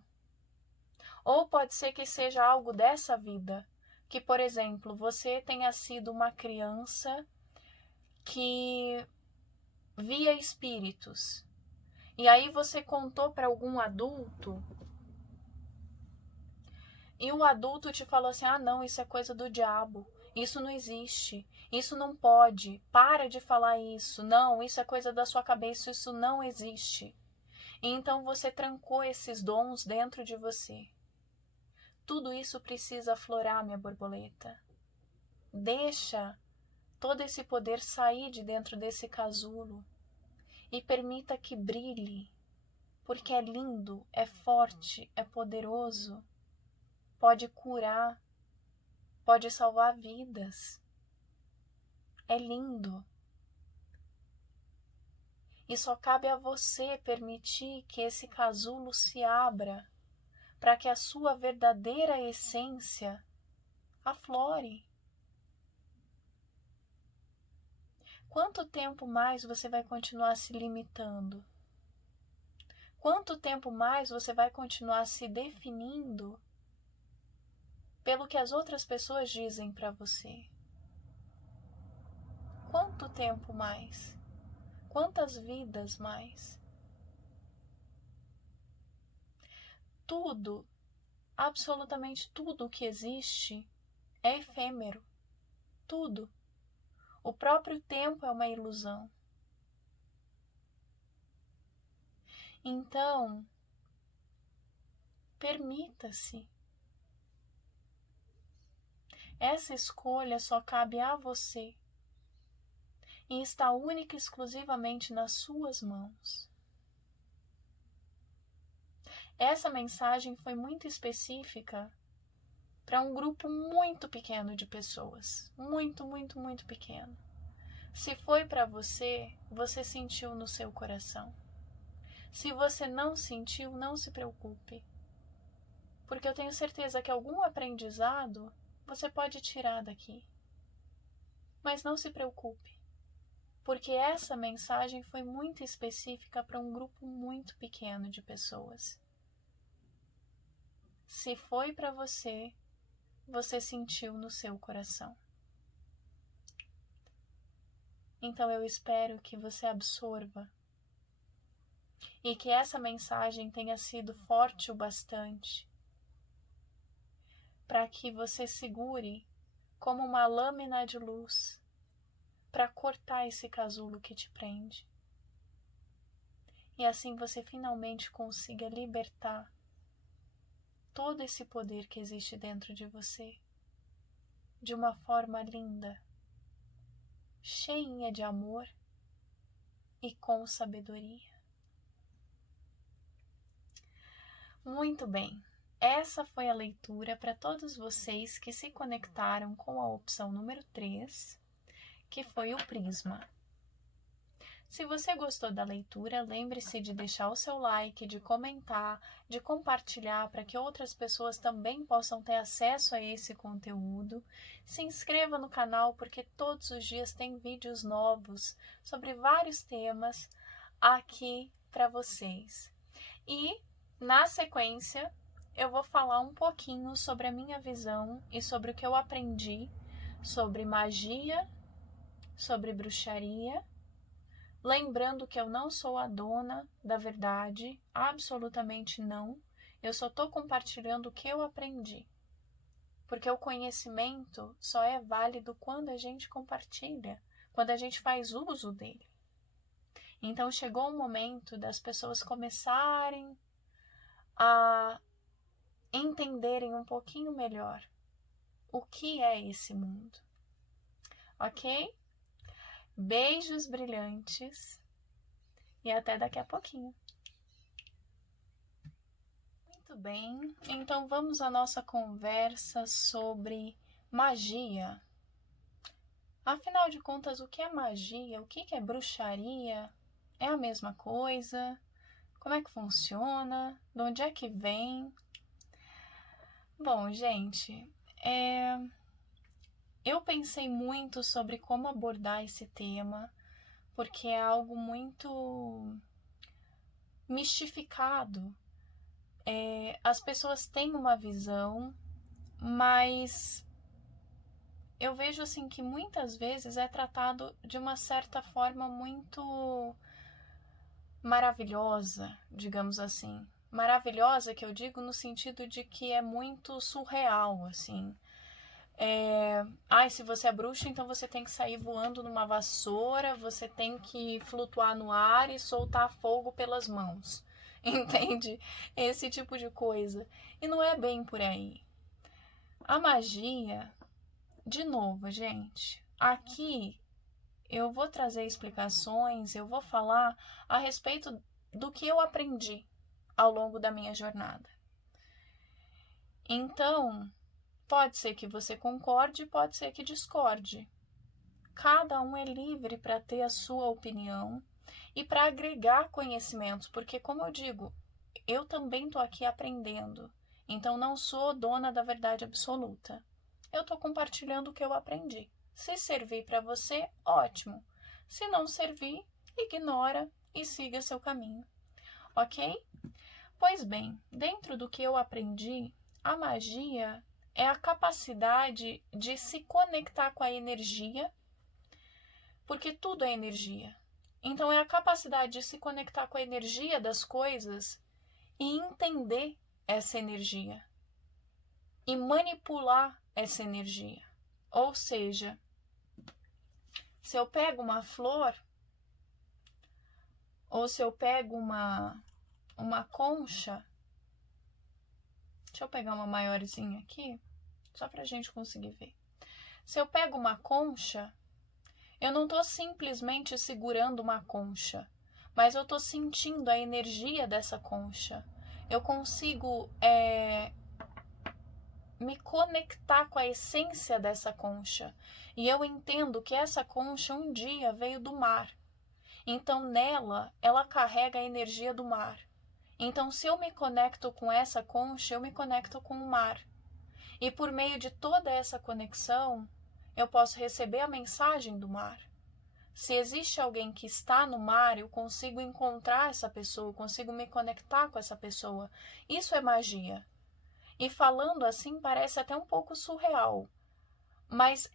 Ou pode ser que seja algo dessa vida. Que, por exemplo, você tenha sido uma criança que via espíritos. E aí você contou para algum adulto e o adulto te falou assim, não, isso é coisa do diabo. Isso não existe. Isso não pode. Para de falar isso. Não, isso é coisa da sua cabeça. Isso não existe. E então você trancou esses dons dentro de você. Tudo isso precisa aflorar, minha borboleta. Deixa todo esse poder sair de dentro desse casulo e permita que brilhe, porque é lindo, é forte, é poderoso, pode curar, pode salvar vidas. É lindo. E só cabe a você permitir que esse casulo se abra para que a sua verdadeira essência aflore. Quanto tempo mais você vai continuar se limitando? Quanto tempo mais você vai continuar se definindo pelo que as outras pessoas dizem para você? Quanto tempo mais? Quantas vidas mais? Tudo, absolutamente tudo que existe é efêmero. Tudo. O próprio tempo é uma ilusão. Então, permita-se. Essa escolha só cabe a você. e está única e exclusivamente nas suas mãos. Essa mensagem foi muito específica para um grupo muito pequeno de pessoas. Muito, muito, muito pequeno. Se foi para você, você sentiu no seu coração. Se você não sentiu, não se preocupe. Porque eu tenho certeza que algum aprendizado você pode tirar daqui. Mas não se preocupe. Porque essa mensagem foi muito específica para um grupo muito pequeno de pessoas. Se foi para você, você sentiu no seu coração. Então eu espero que você absorva e que essa mensagem tenha sido forte o bastante para que você segure como uma lâmina de luz para cortar esse casulo que te prende. E assim você finalmente consiga libertar todo esse poder que existe dentro de você de uma forma linda, cheinha de amor e com sabedoria. Muito bem, essa foi a leitura para todos vocês que se conectaram com a opção número 3, que foi o prisma. Se você gostou da leitura, lembre-se de deixar o seu like, de comentar, de compartilhar para que outras pessoas também possam ter acesso a esse conteúdo. Se inscreva no canal porque todos os dias tem vídeos novos sobre vários temas aqui para vocês. E, na sequência, eu vou falar um pouquinho sobre a minha visão e sobre o que eu aprendi sobre magia, sobre bruxaria. Lembrando que eu não sou a dona da verdade, absolutamente não. Eu só estou compartilhando o que eu aprendi. Porque o conhecimento só é válido quando a gente compartilha, quando a gente faz uso dele. Então chegou o momento das pessoas começarem a entenderem um pouquinho melhor o que é esse mundo. Ok? Beijos brilhantes e até daqui a pouquinho. Muito bem, então vamos à nossa conversa sobre magia. Afinal de contas, o que é magia? O que é bruxaria? É a mesma coisa? Como é que funciona? De onde é que vem? Bom, gente, eu pensei muito sobre como abordar esse tema, porque é algo muito mistificado. As pessoas têm uma visão, mas eu vejo assim que muitas vezes é tratado de uma certa forma muito maravilhosa, digamos assim. Maravilhosa que eu digo no sentido de que é muito surreal, assim. Se você é bruxa, então você tem que sair voando numa vassoura, você tem que flutuar no ar e soltar fogo pelas mãos. Entende? Esse tipo de coisa. E não é bem por aí. A magia, de novo, gente, aqui eu vou trazer explicações, eu vou falar a respeito do que eu aprendi ao longo da minha jornada. Então, pode ser que você concorde, pode ser que discorde. Cada um é livre para ter a sua opinião e para agregar conhecimentos, porque, como eu digo, eu também estou aqui aprendendo. Então, não sou dona da verdade absoluta. Eu estou compartilhando o que eu aprendi. Se servir para você, ótimo. Se não servir, ignora e siga seu caminho. Ok? Pois bem, dentro do que eu aprendi, a magia é a capacidade de se conectar com a energia, porque tudo é energia. Então, é a capacidade de se conectar com a energia das coisas e entender essa energia e manipular essa energia. Ou seja, se eu pego uma flor ou se eu pego uma concha, deixa eu pegar uma maiorzinha aqui, só para a gente conseguir ver. Se eu pego uma concha, Eu não estou simplesmente segurando uma concha, mas eu estou sentindo a energia dessa concha. Eu consigo me conectar com a essência dessa concha. E eu entendo que essa concha um dia veio do mar. Então nela, ela carrega a energia do mar. Então se eu me conecto com essa concha, eu me conecto com o mar. E por meio de toda essa conexão, eu posso receber a mensagem do mar. Se existe alguém que está no mar, eu consigo encontrar essa pessoa, eu consigo me conectar com essa pessoa. Isso é magia. E falando assim parece até um pouco surreal, mas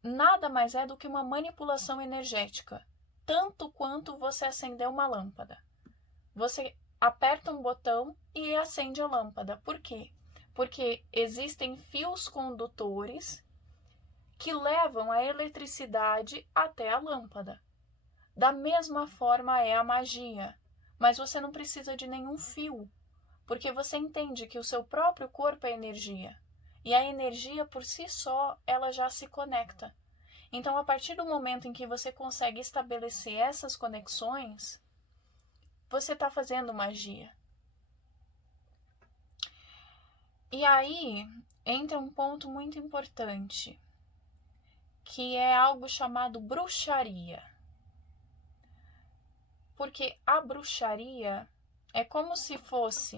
nada mais é do que uma manipulação energética, tanto quanto você acender uma lâmpada. Você aperta um botão e acende a lâmpada. Por quê? Porque existem fios condutores que levam a eletricidade até a lâmpada. Da mesma forma é a magia, mas você não precisa de nenhum fio, porque você entende que o seu próprio corpo é energia, e a energia por si só, ela já se conecta. Então, a partir do momento em que você consegue estabelecer essas conexões, você está fazendo magia. E aí entra um ponto muito importante, que é algo chamado bruxaria. Porque a bruxaria é como se fosse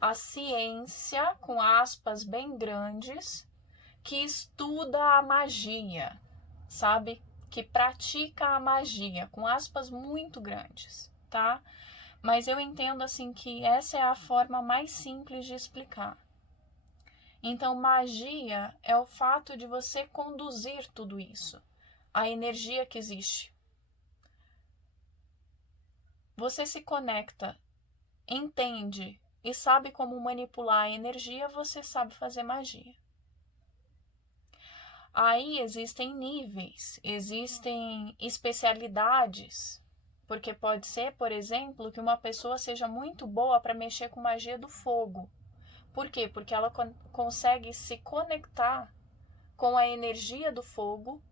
a ciência, com aspas bem grandes, que estuda a magia, sabe? Que pratica a magia, com aspas muito grandes, tá? Mas eu entendo assim que essa é a forma mais simples de explicar. Então, magia é o fato de você conduzir tudo isso, a energia que existe. Você se conecta, entende e sabe como manipular a energia, você sabe fazer magia. Aí existem níveis, existem especialidades, porque pode ser, por exemplo, que uma pessoa seja muito boa para mexer com magia do fogo. Por quê? Porque ela consegue se conectar com a energia do fogo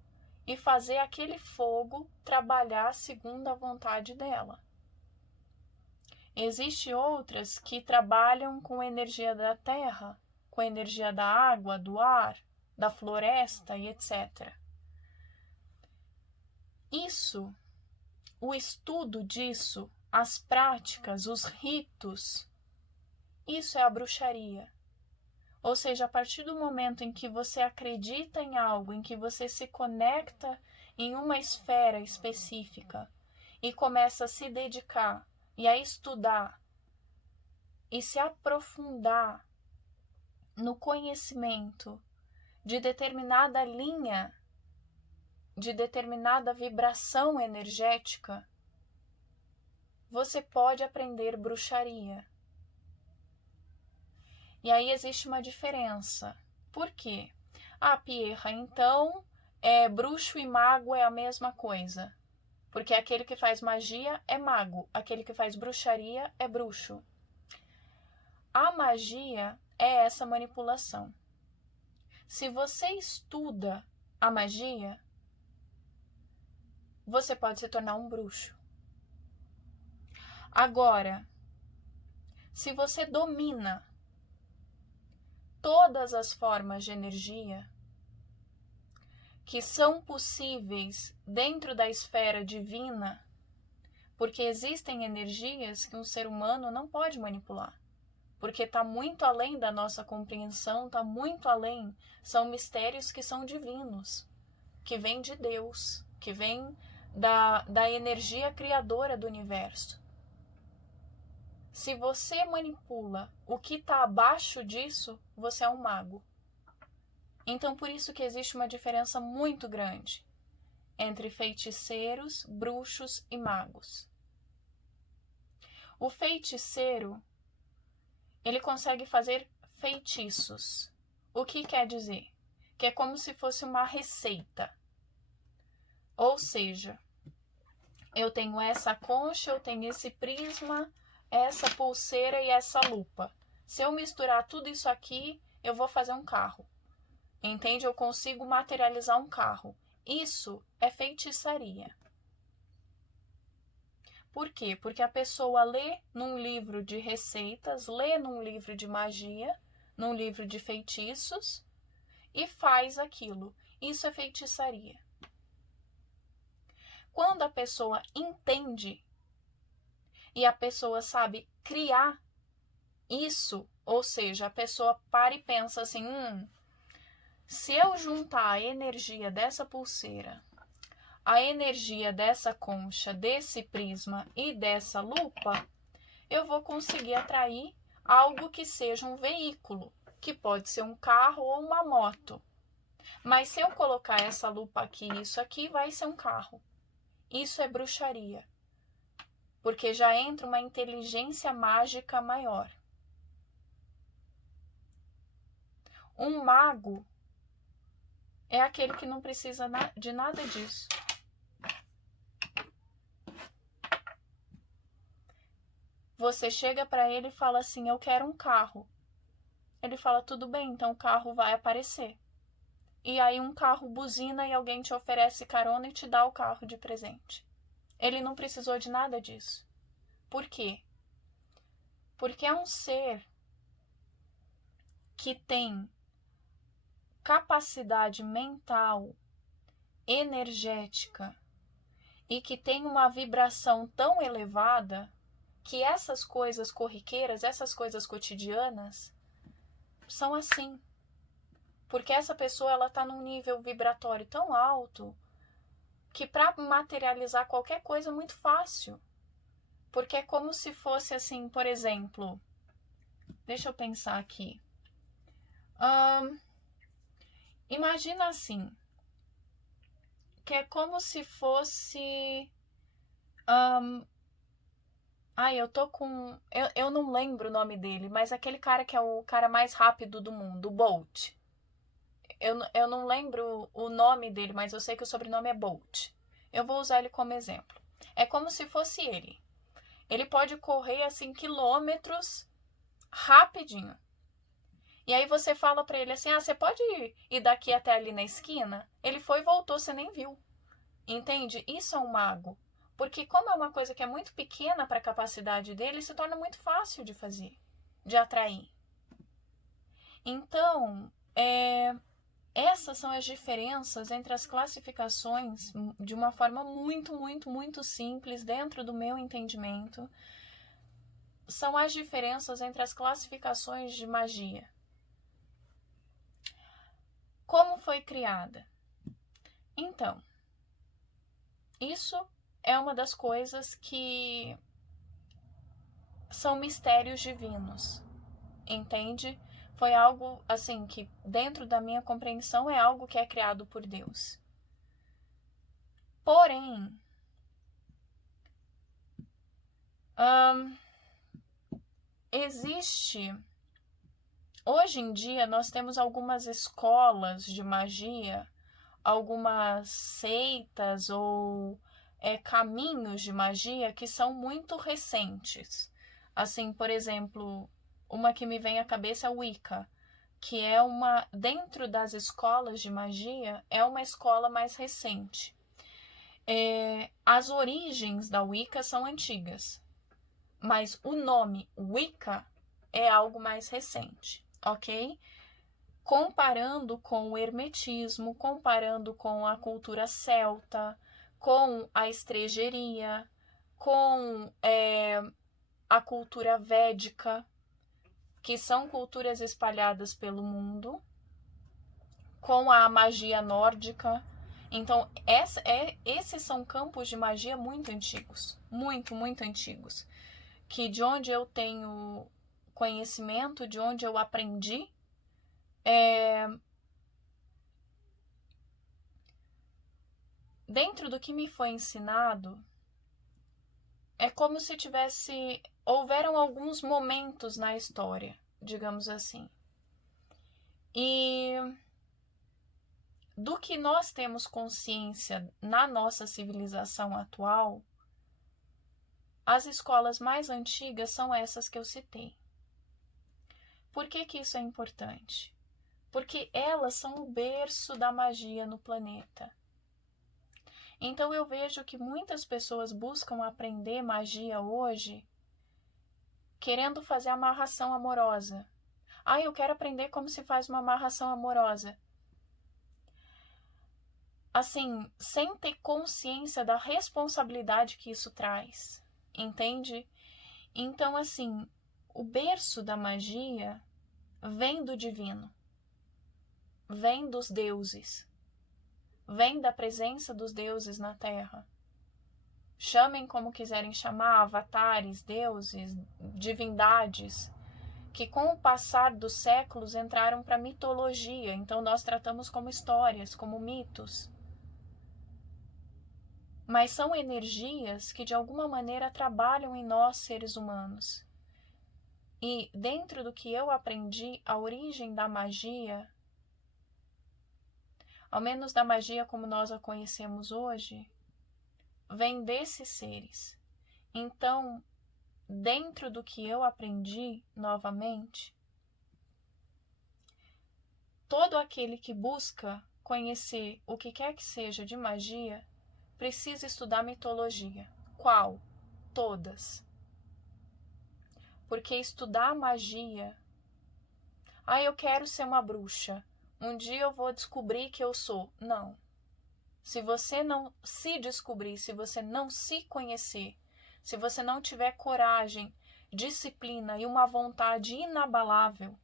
e fazer aquele fogo trabalhar segundo a vontade dela. Existem outras que trabalham com a energia da terra, com a energia da água, do ar, da floresta e etc. Isso, o estudo disso, as práticas, os ritos, isso é a bruxaria. Ou seja, a partir do momento em que você acredita em algo, em que você se conecta em uma esfera específica e começa a se dedicar e a estudar e se aprofundar no conhecimento de determinada linha, de determinada vibração energética, você pode aprender bruxaria. E aí existe uma diferença. Por quê? Ah, Pierra, então bruxo e mago é a mesma coisa. Porque aquele que faz magia é mago, aquele que faz bruxaria é bruxo. A magia é essa manipulação. Se você estuda a magia, você pode se tornar um bruxo. Agora, se você domina todas as formas de energia que são possíveis dentro da esfera divina, porque existem energias que um ser humano não pode manipular, porque está muito além da nossa compreensão, está muito além, são mistérios que são divinos, que vêm de Deus, que vêm da energia criadora do universo. Se você manipula o que está abaixo disso, você é um mago. Então, por isso que existe uma diferença muito grande entre feiticeiros, bruxos e magos. O feiticeiro, ele consegue fazer feitiços. O que quer dizer? Que é como se fosse uma receita. Ou seja, eu tenho essa concha, eu tenho esse prisma, essa pulseira e essa lupa. Se eu misturar tudo isso aqui, eu vou fazer um carro. Entende? Eu consigo materializar um carro. Isso é feitiçaria. Por quê? Porque a pessoa lê num livro de receitas, lê num livro de magia, num livro de feitiços e faz aquilo. Isso é feitiçaria. Quando a pessoa entende e a pessoa sabe criar isso, ou seja, a pessoa para e pensa assim, se eu juntar a energia dessa pulseira, a energia dessa concha, desse prisma e dessa lupa, eu vou conseguir atrair algo que seja um veículo, que pode ser um carro ou uma moto. Mas se eu colocar essa lupa aqui e isso aqui, vai ser um carro. Isso é bruxaria, porque já entra uma inteligência mágica maior. Um mago é aquele que não precisa de nada disso. Você chega para ele e fala assim, eu quero um carro. Ele fala, tudo bem, então o carro vai aparecer. E aí um carro buzina e alguém te oferece carona e te dá o carro de presente. Ele não precisou de nada disso. Por quê? Porque é um ser que tem capacidade mental, energética e que tem uma vibração tão elevada que essas coisas corriqueiras, essas coisas cotidianas são assim. Porque essa pessoa ela está num nível vibratório tão alto que para materializar qualquer coisa é muito fácil. Porque é como se fosse assim, por exemplo, deixa eu pensar aqui. Imagina assim, que é como se fosse... eu tô com... Eu não lembro o nome dele, mas aquele cara que é o cara mais rápido do mundo, o Bolt. Eu não lembro o nome dele, mas eu sei que o sobrenome é Bolt. Eu vou usar ele como exemplo. É como se fosse ele. Ele pode correr assim quilômetros rapidinho. E aí você fala pra ele assim, você pode ir daqui até ali na esquina? Ele foi e voltou, você nem viu. Entende? Isso é um mago. Porque como é uma coisa que é muito pequena para a capacidade dele, se torna muito fácil de fazer, de atrair. Então, essas são as diferenças entre as classificações de uma forma muito, muito, muito simples, dentro do meu entendimento. São as diferenças entre as classificações de magia. Como foi criada? Então, isso é uma das coisas que são mistérios divinos, entende? Foi algo, assim, que dentro da minha compreensão é algo que é criado por Deus. Porém, existe... Hoje em dia, nós temos algumas escolas de magia, algumas seitas ou caminhos de magia que são muito recentes. Assim, por exemplo, uma que me vem à cabeça é a Wicca, que é uma, dentro das escolas de magia, é uma escola mais recente. As origens da Wicca são antigas, mas o nome Wicca é algo mais recente, ok? Comparando com o hermetismo, comparando com a cultura celta, com a estregeria, com a cultura védica, que são culturas espalhadas pelo mundo, com a magia nórdica. Então, esses são campos de magia muito antigos, muito, muito antigos, que de onde eu tenho conhecimento, de onde eu aprendi, dentro do que me foi ensinado, é como se houveram alguns momentos na história, digamos assim. E do que nós temos consciência na nossa civilização atual, as escolas mais antigas são essas que eu citei. Por que que isso é importante? Porque elas são o berço da magia no planeta. Então eu vejo que muitas pessoas buscam aprender magia hoje querendo fazer amarração amorosa. Ah, eu quero aprender como se faz uma amarração amorosa. Assim, sem ter consciência da responsabilidade que isso traz, entende? Então, assim, o berço da magia vem do divino, vem dos deuses, vem da presença dos deuses na Terra. Chamem como quiserem chamar, avatares, deuses, divindades, que com o passar dos séculos entraram para a mitologia, então nós tratamos como histórias, como mitos. Mas são energias que de alguma maneira trabalham em nós, seres humanos. E dentro do que eu aprendi, a origem da magia, ao menos da magia como nós a conhecemos hoje, vem desses seres. Então, dentro do que eu aprendi, novamente, todo aquele que busca conhecer o que quer que seja de magia, precisa estudar mitologia. Qual? Todas. Porque estudar magia... Ah, eu quero ser uma bruxa. Um dia eu vou descobrir que eu sou. Não. Se você não se descobrir, se você não se conhecer, se você não tiver coragem, disciplina e uma vontade inabalável,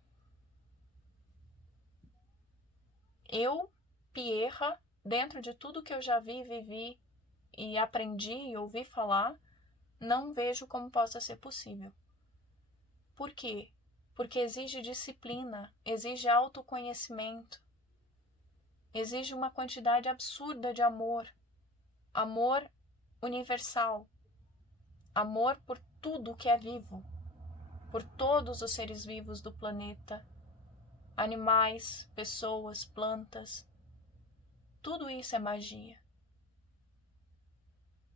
eu, Pierra, dentro de tudo que eu já vi, vivi e aprendi e ouvi falar, não vejo como possa ser possível. Por quê? Porque exige disciplina, exige autoconhecimento, exige uma quantidade absurda de amor, amor universal, amor por tudo que é vivo, por todos os seres vivos do planeta, animais, pessoas, plantas, tudo isso é magia.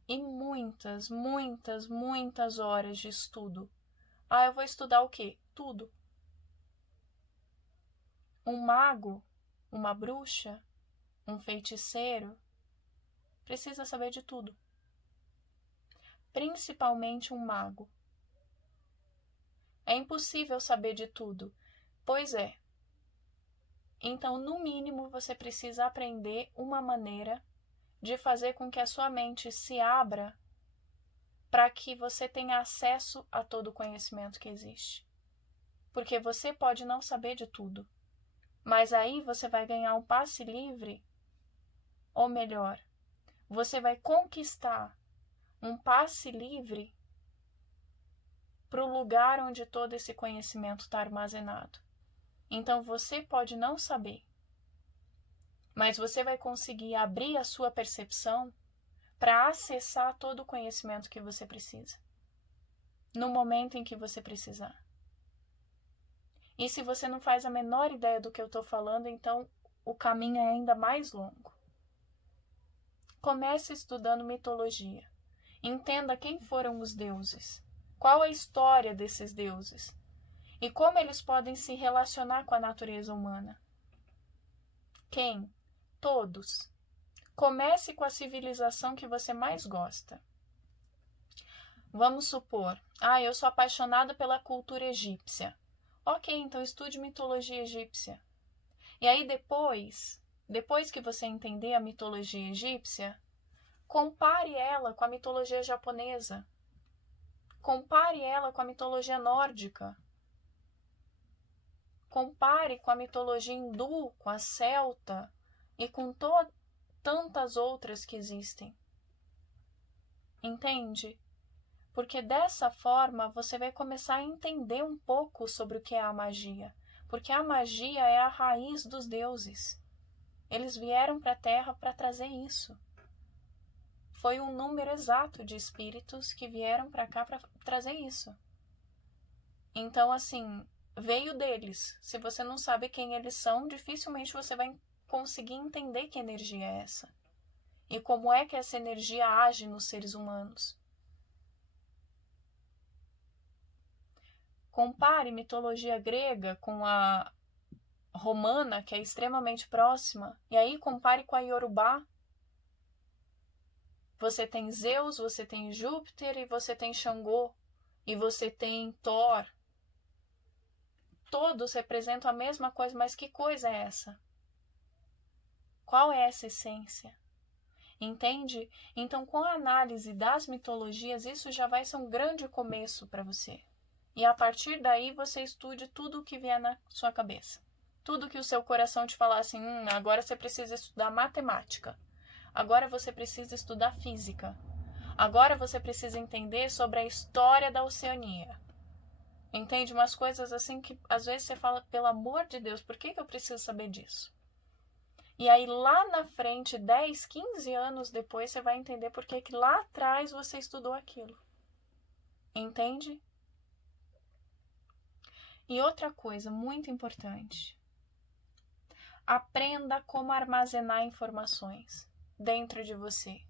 E muitas, muitas, muitas horas de estudo. Ah, eu vou estudar o quê? Tudo. Um mago, uma bruxa, um feiticeiro, precisa saber de tudo. Principalmente um mago. É impossível saber de tudo. Pois é. Então, no mínimo, você precisa aprender uma maneira de fazer com que a sua mente se abra para que você tenha acesso a todo o conhecimento que existe. Porque você pode não saber de tudo, mas aí você vai ganhar um passe livre, ou melhor, você vai conquistar um passe livre para o lugar onde todo esse conhecimento está armazenado. Então você pode não saber, mas você vai conseguir abrir a sua percepção para acessar todo o conhecimento que você precisa, no momento em que você precisar. E se você não faz a menor ideia do que eu estou falando, então o caminho é ainda mais longo. Comece estudando mitologia. Entenda quem foram os deuses, qual a história desses deuses e como eles podem se relacionar com a natureza humana. Quem? Todos. Comece com a civilização que você mais gosta. Vamos supor, eu sou apaixonada pela cultura egípcia. Ok, então estude mitologia egípcia. E aí depois que você entender a mitologia egípcia, compare ela com a mitologia japonesa. Compare ela com a mitologia nórdica. Compare com a mitologia hindu, com a celta e com tantas outras que existem. Entende? Porque dessa forma você vai começar a entender um pouco sobre o que é a magia. Porque a magia é a raiz dos deuses. Eles vieram para a Terra para trazer isso. Foi um número exato de espíritos que vieram para cá para trazer isso. Então, assim, veio deles. Se você não sabe quem eles são, dificilmente você vai conseguir entender que energia é essa. E como é que essa energia age nos seres humanos. Compare mitologia grega com a romana, que é extremamente próxima, e aí compare com a iorubá. Você tem Zeus, você tem Júpiter e você tem Xangô. E você tem Thor. Todos representam a mesma coisa, mas que coisa é essa? Qual é essa essência? Entende? Então, com a análise das mitologias, isso já vai ser um grande começo para você. E a partir daí, você estude tudo o que vier na sua cabeça. Tudo que o seu coração te falar assim, agora você precisa estudar matemática. Agora você precisa estudar física. Agora você precisa entender sobre a história da Oceania. Entende? Umas coisas assim que às vezes você fala, pelo amor de Deus, por que eu preciso saber disso? E aí lá na frente, 10, 15 anos depois, você vai entender por que lá atrás você estudou aquilo. Entende? E outra coisa muito importante. Aprenda como armazenar informações dentro de você.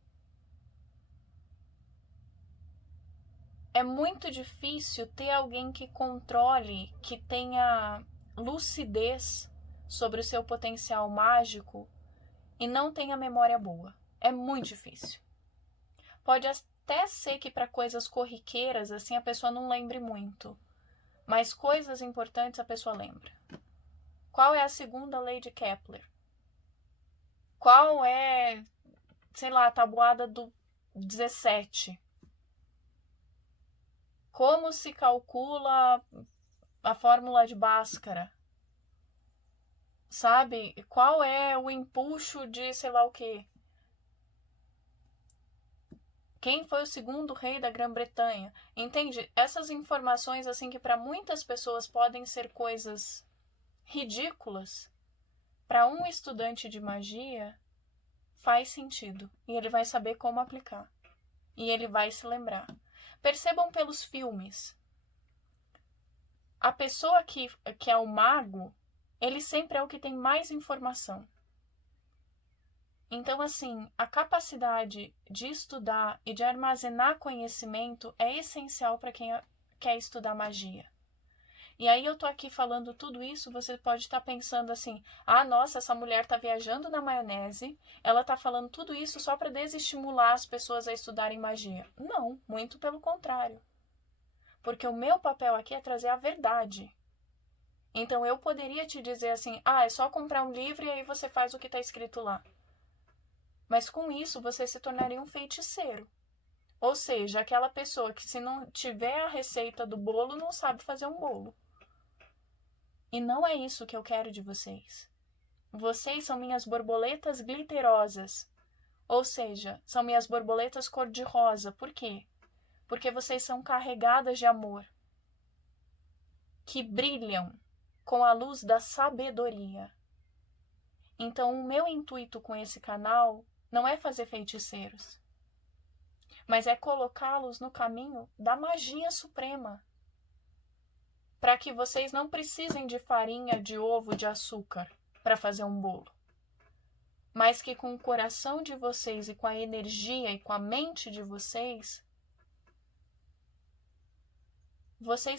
É muito difícil ter alguém que controle, que tenha lucidez sobre o seu potencial mágico e não tenha memória boa. É muito difícil. Pode até ser que para coisas corriqueiras assim a pessoa não lembre muito, mas coisas importantes a pessoa lembra. Qual é a segunda lei de Kepler? Qual é, sei lá, a tabuada do 17? Como se calcula a fórmula de Bhaskara? Sabe? Qual é o empuxo de sei lá o quê? Quem foi o segundo rei da Grã-Bretanha? Entende? Essas informações, assim, que para muitas pessoas podem ser coisas ridículas, para um estudante de magia, faz sentido. E ele vai saber como aplicar. E ele vai se lembrar. Percebam pelos filmes. A pessoa que é o mago, ele sempre é o que tem mais informação. Então, assim, a capacidade de estudar e de armazenar conhecimento é essencial para quem quer estudar magia. E aí eu tô aqui falando tudo isso, você pode estar pensando assim, nossa, essa mulher tá viajando na maionese, ela tá falando tudo isso só para desestimular as pessoas a estudarem magia. Não, muito pelo contrário. Porque o meu papel aqui é trazer a verdade. Então eu poderia te dizer assim, é só comprar um livro e aí você faz o que está escrito lá. Mas com isso você se tornaria um feiticeiro. Ou seja, aquela pessoa que se não tiver a receita do bolo, não sabe fazer um bolo. E não é isso que eu quero de vocês. Vocês são minhas borboletas glitterosas. Ou seja, são minhas borboletas cor-de-rosa. Por quê? Porque vocês são carregadas de amor. Que brilham com a luz da sabedoria. Então, o meu intuito com esse canal não é fazer feiticeiros, mas é colocá-los no caminho da magia suprema, para que vocês não precisem de farinha, de ovo, de açúcar para fazer um bolo, mas que com o coração de vocês e com a energia e com a mente de vocês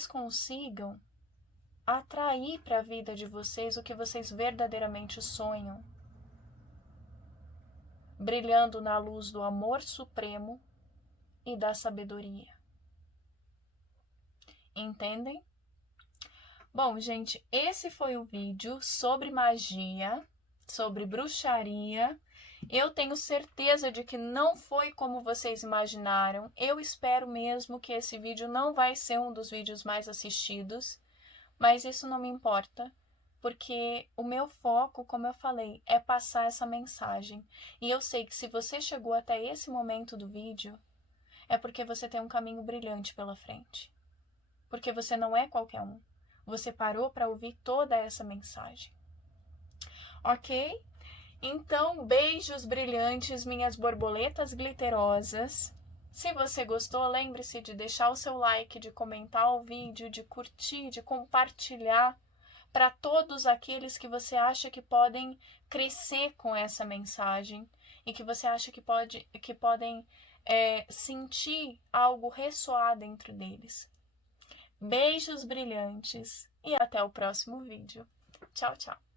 consigam atrair para a vida de vocês o que vocês verdadeiramente sonham, brilhando na luz do amor supremo e da sabedoria. Entendem? Bom, gente, esse foi o vídeo sobre magia, sobre bruxaria. Eu tenho certeza de que não foi como vocês imaginaram. Eu espero mesmo que esse vídeo não vai ser um dos vídeos mais assistidos, mas isso não me importa, porque o meu foco, como eu falei, é passar essa mensagem. E eu sei que se você chegou até esse momento do vídeo, é porque você tem um caminho brilhante pela frente. Porque você não é qualquer um. Você parou para ouvir toda essa mensagem. Ok? Então, beijos brilhantes, minhas borboletas glitterosas. Se você gostou, lembre-se de deixar o seu like, de comentar o vídeo, de curtir, de compartilhar para todos aqueles que você acha que podem crescer com essa mensagem e que você acha que podem sentir algo ressoar dentro deles. Beijos brilhantes e até o próximo vídeo. Tchau, tchau!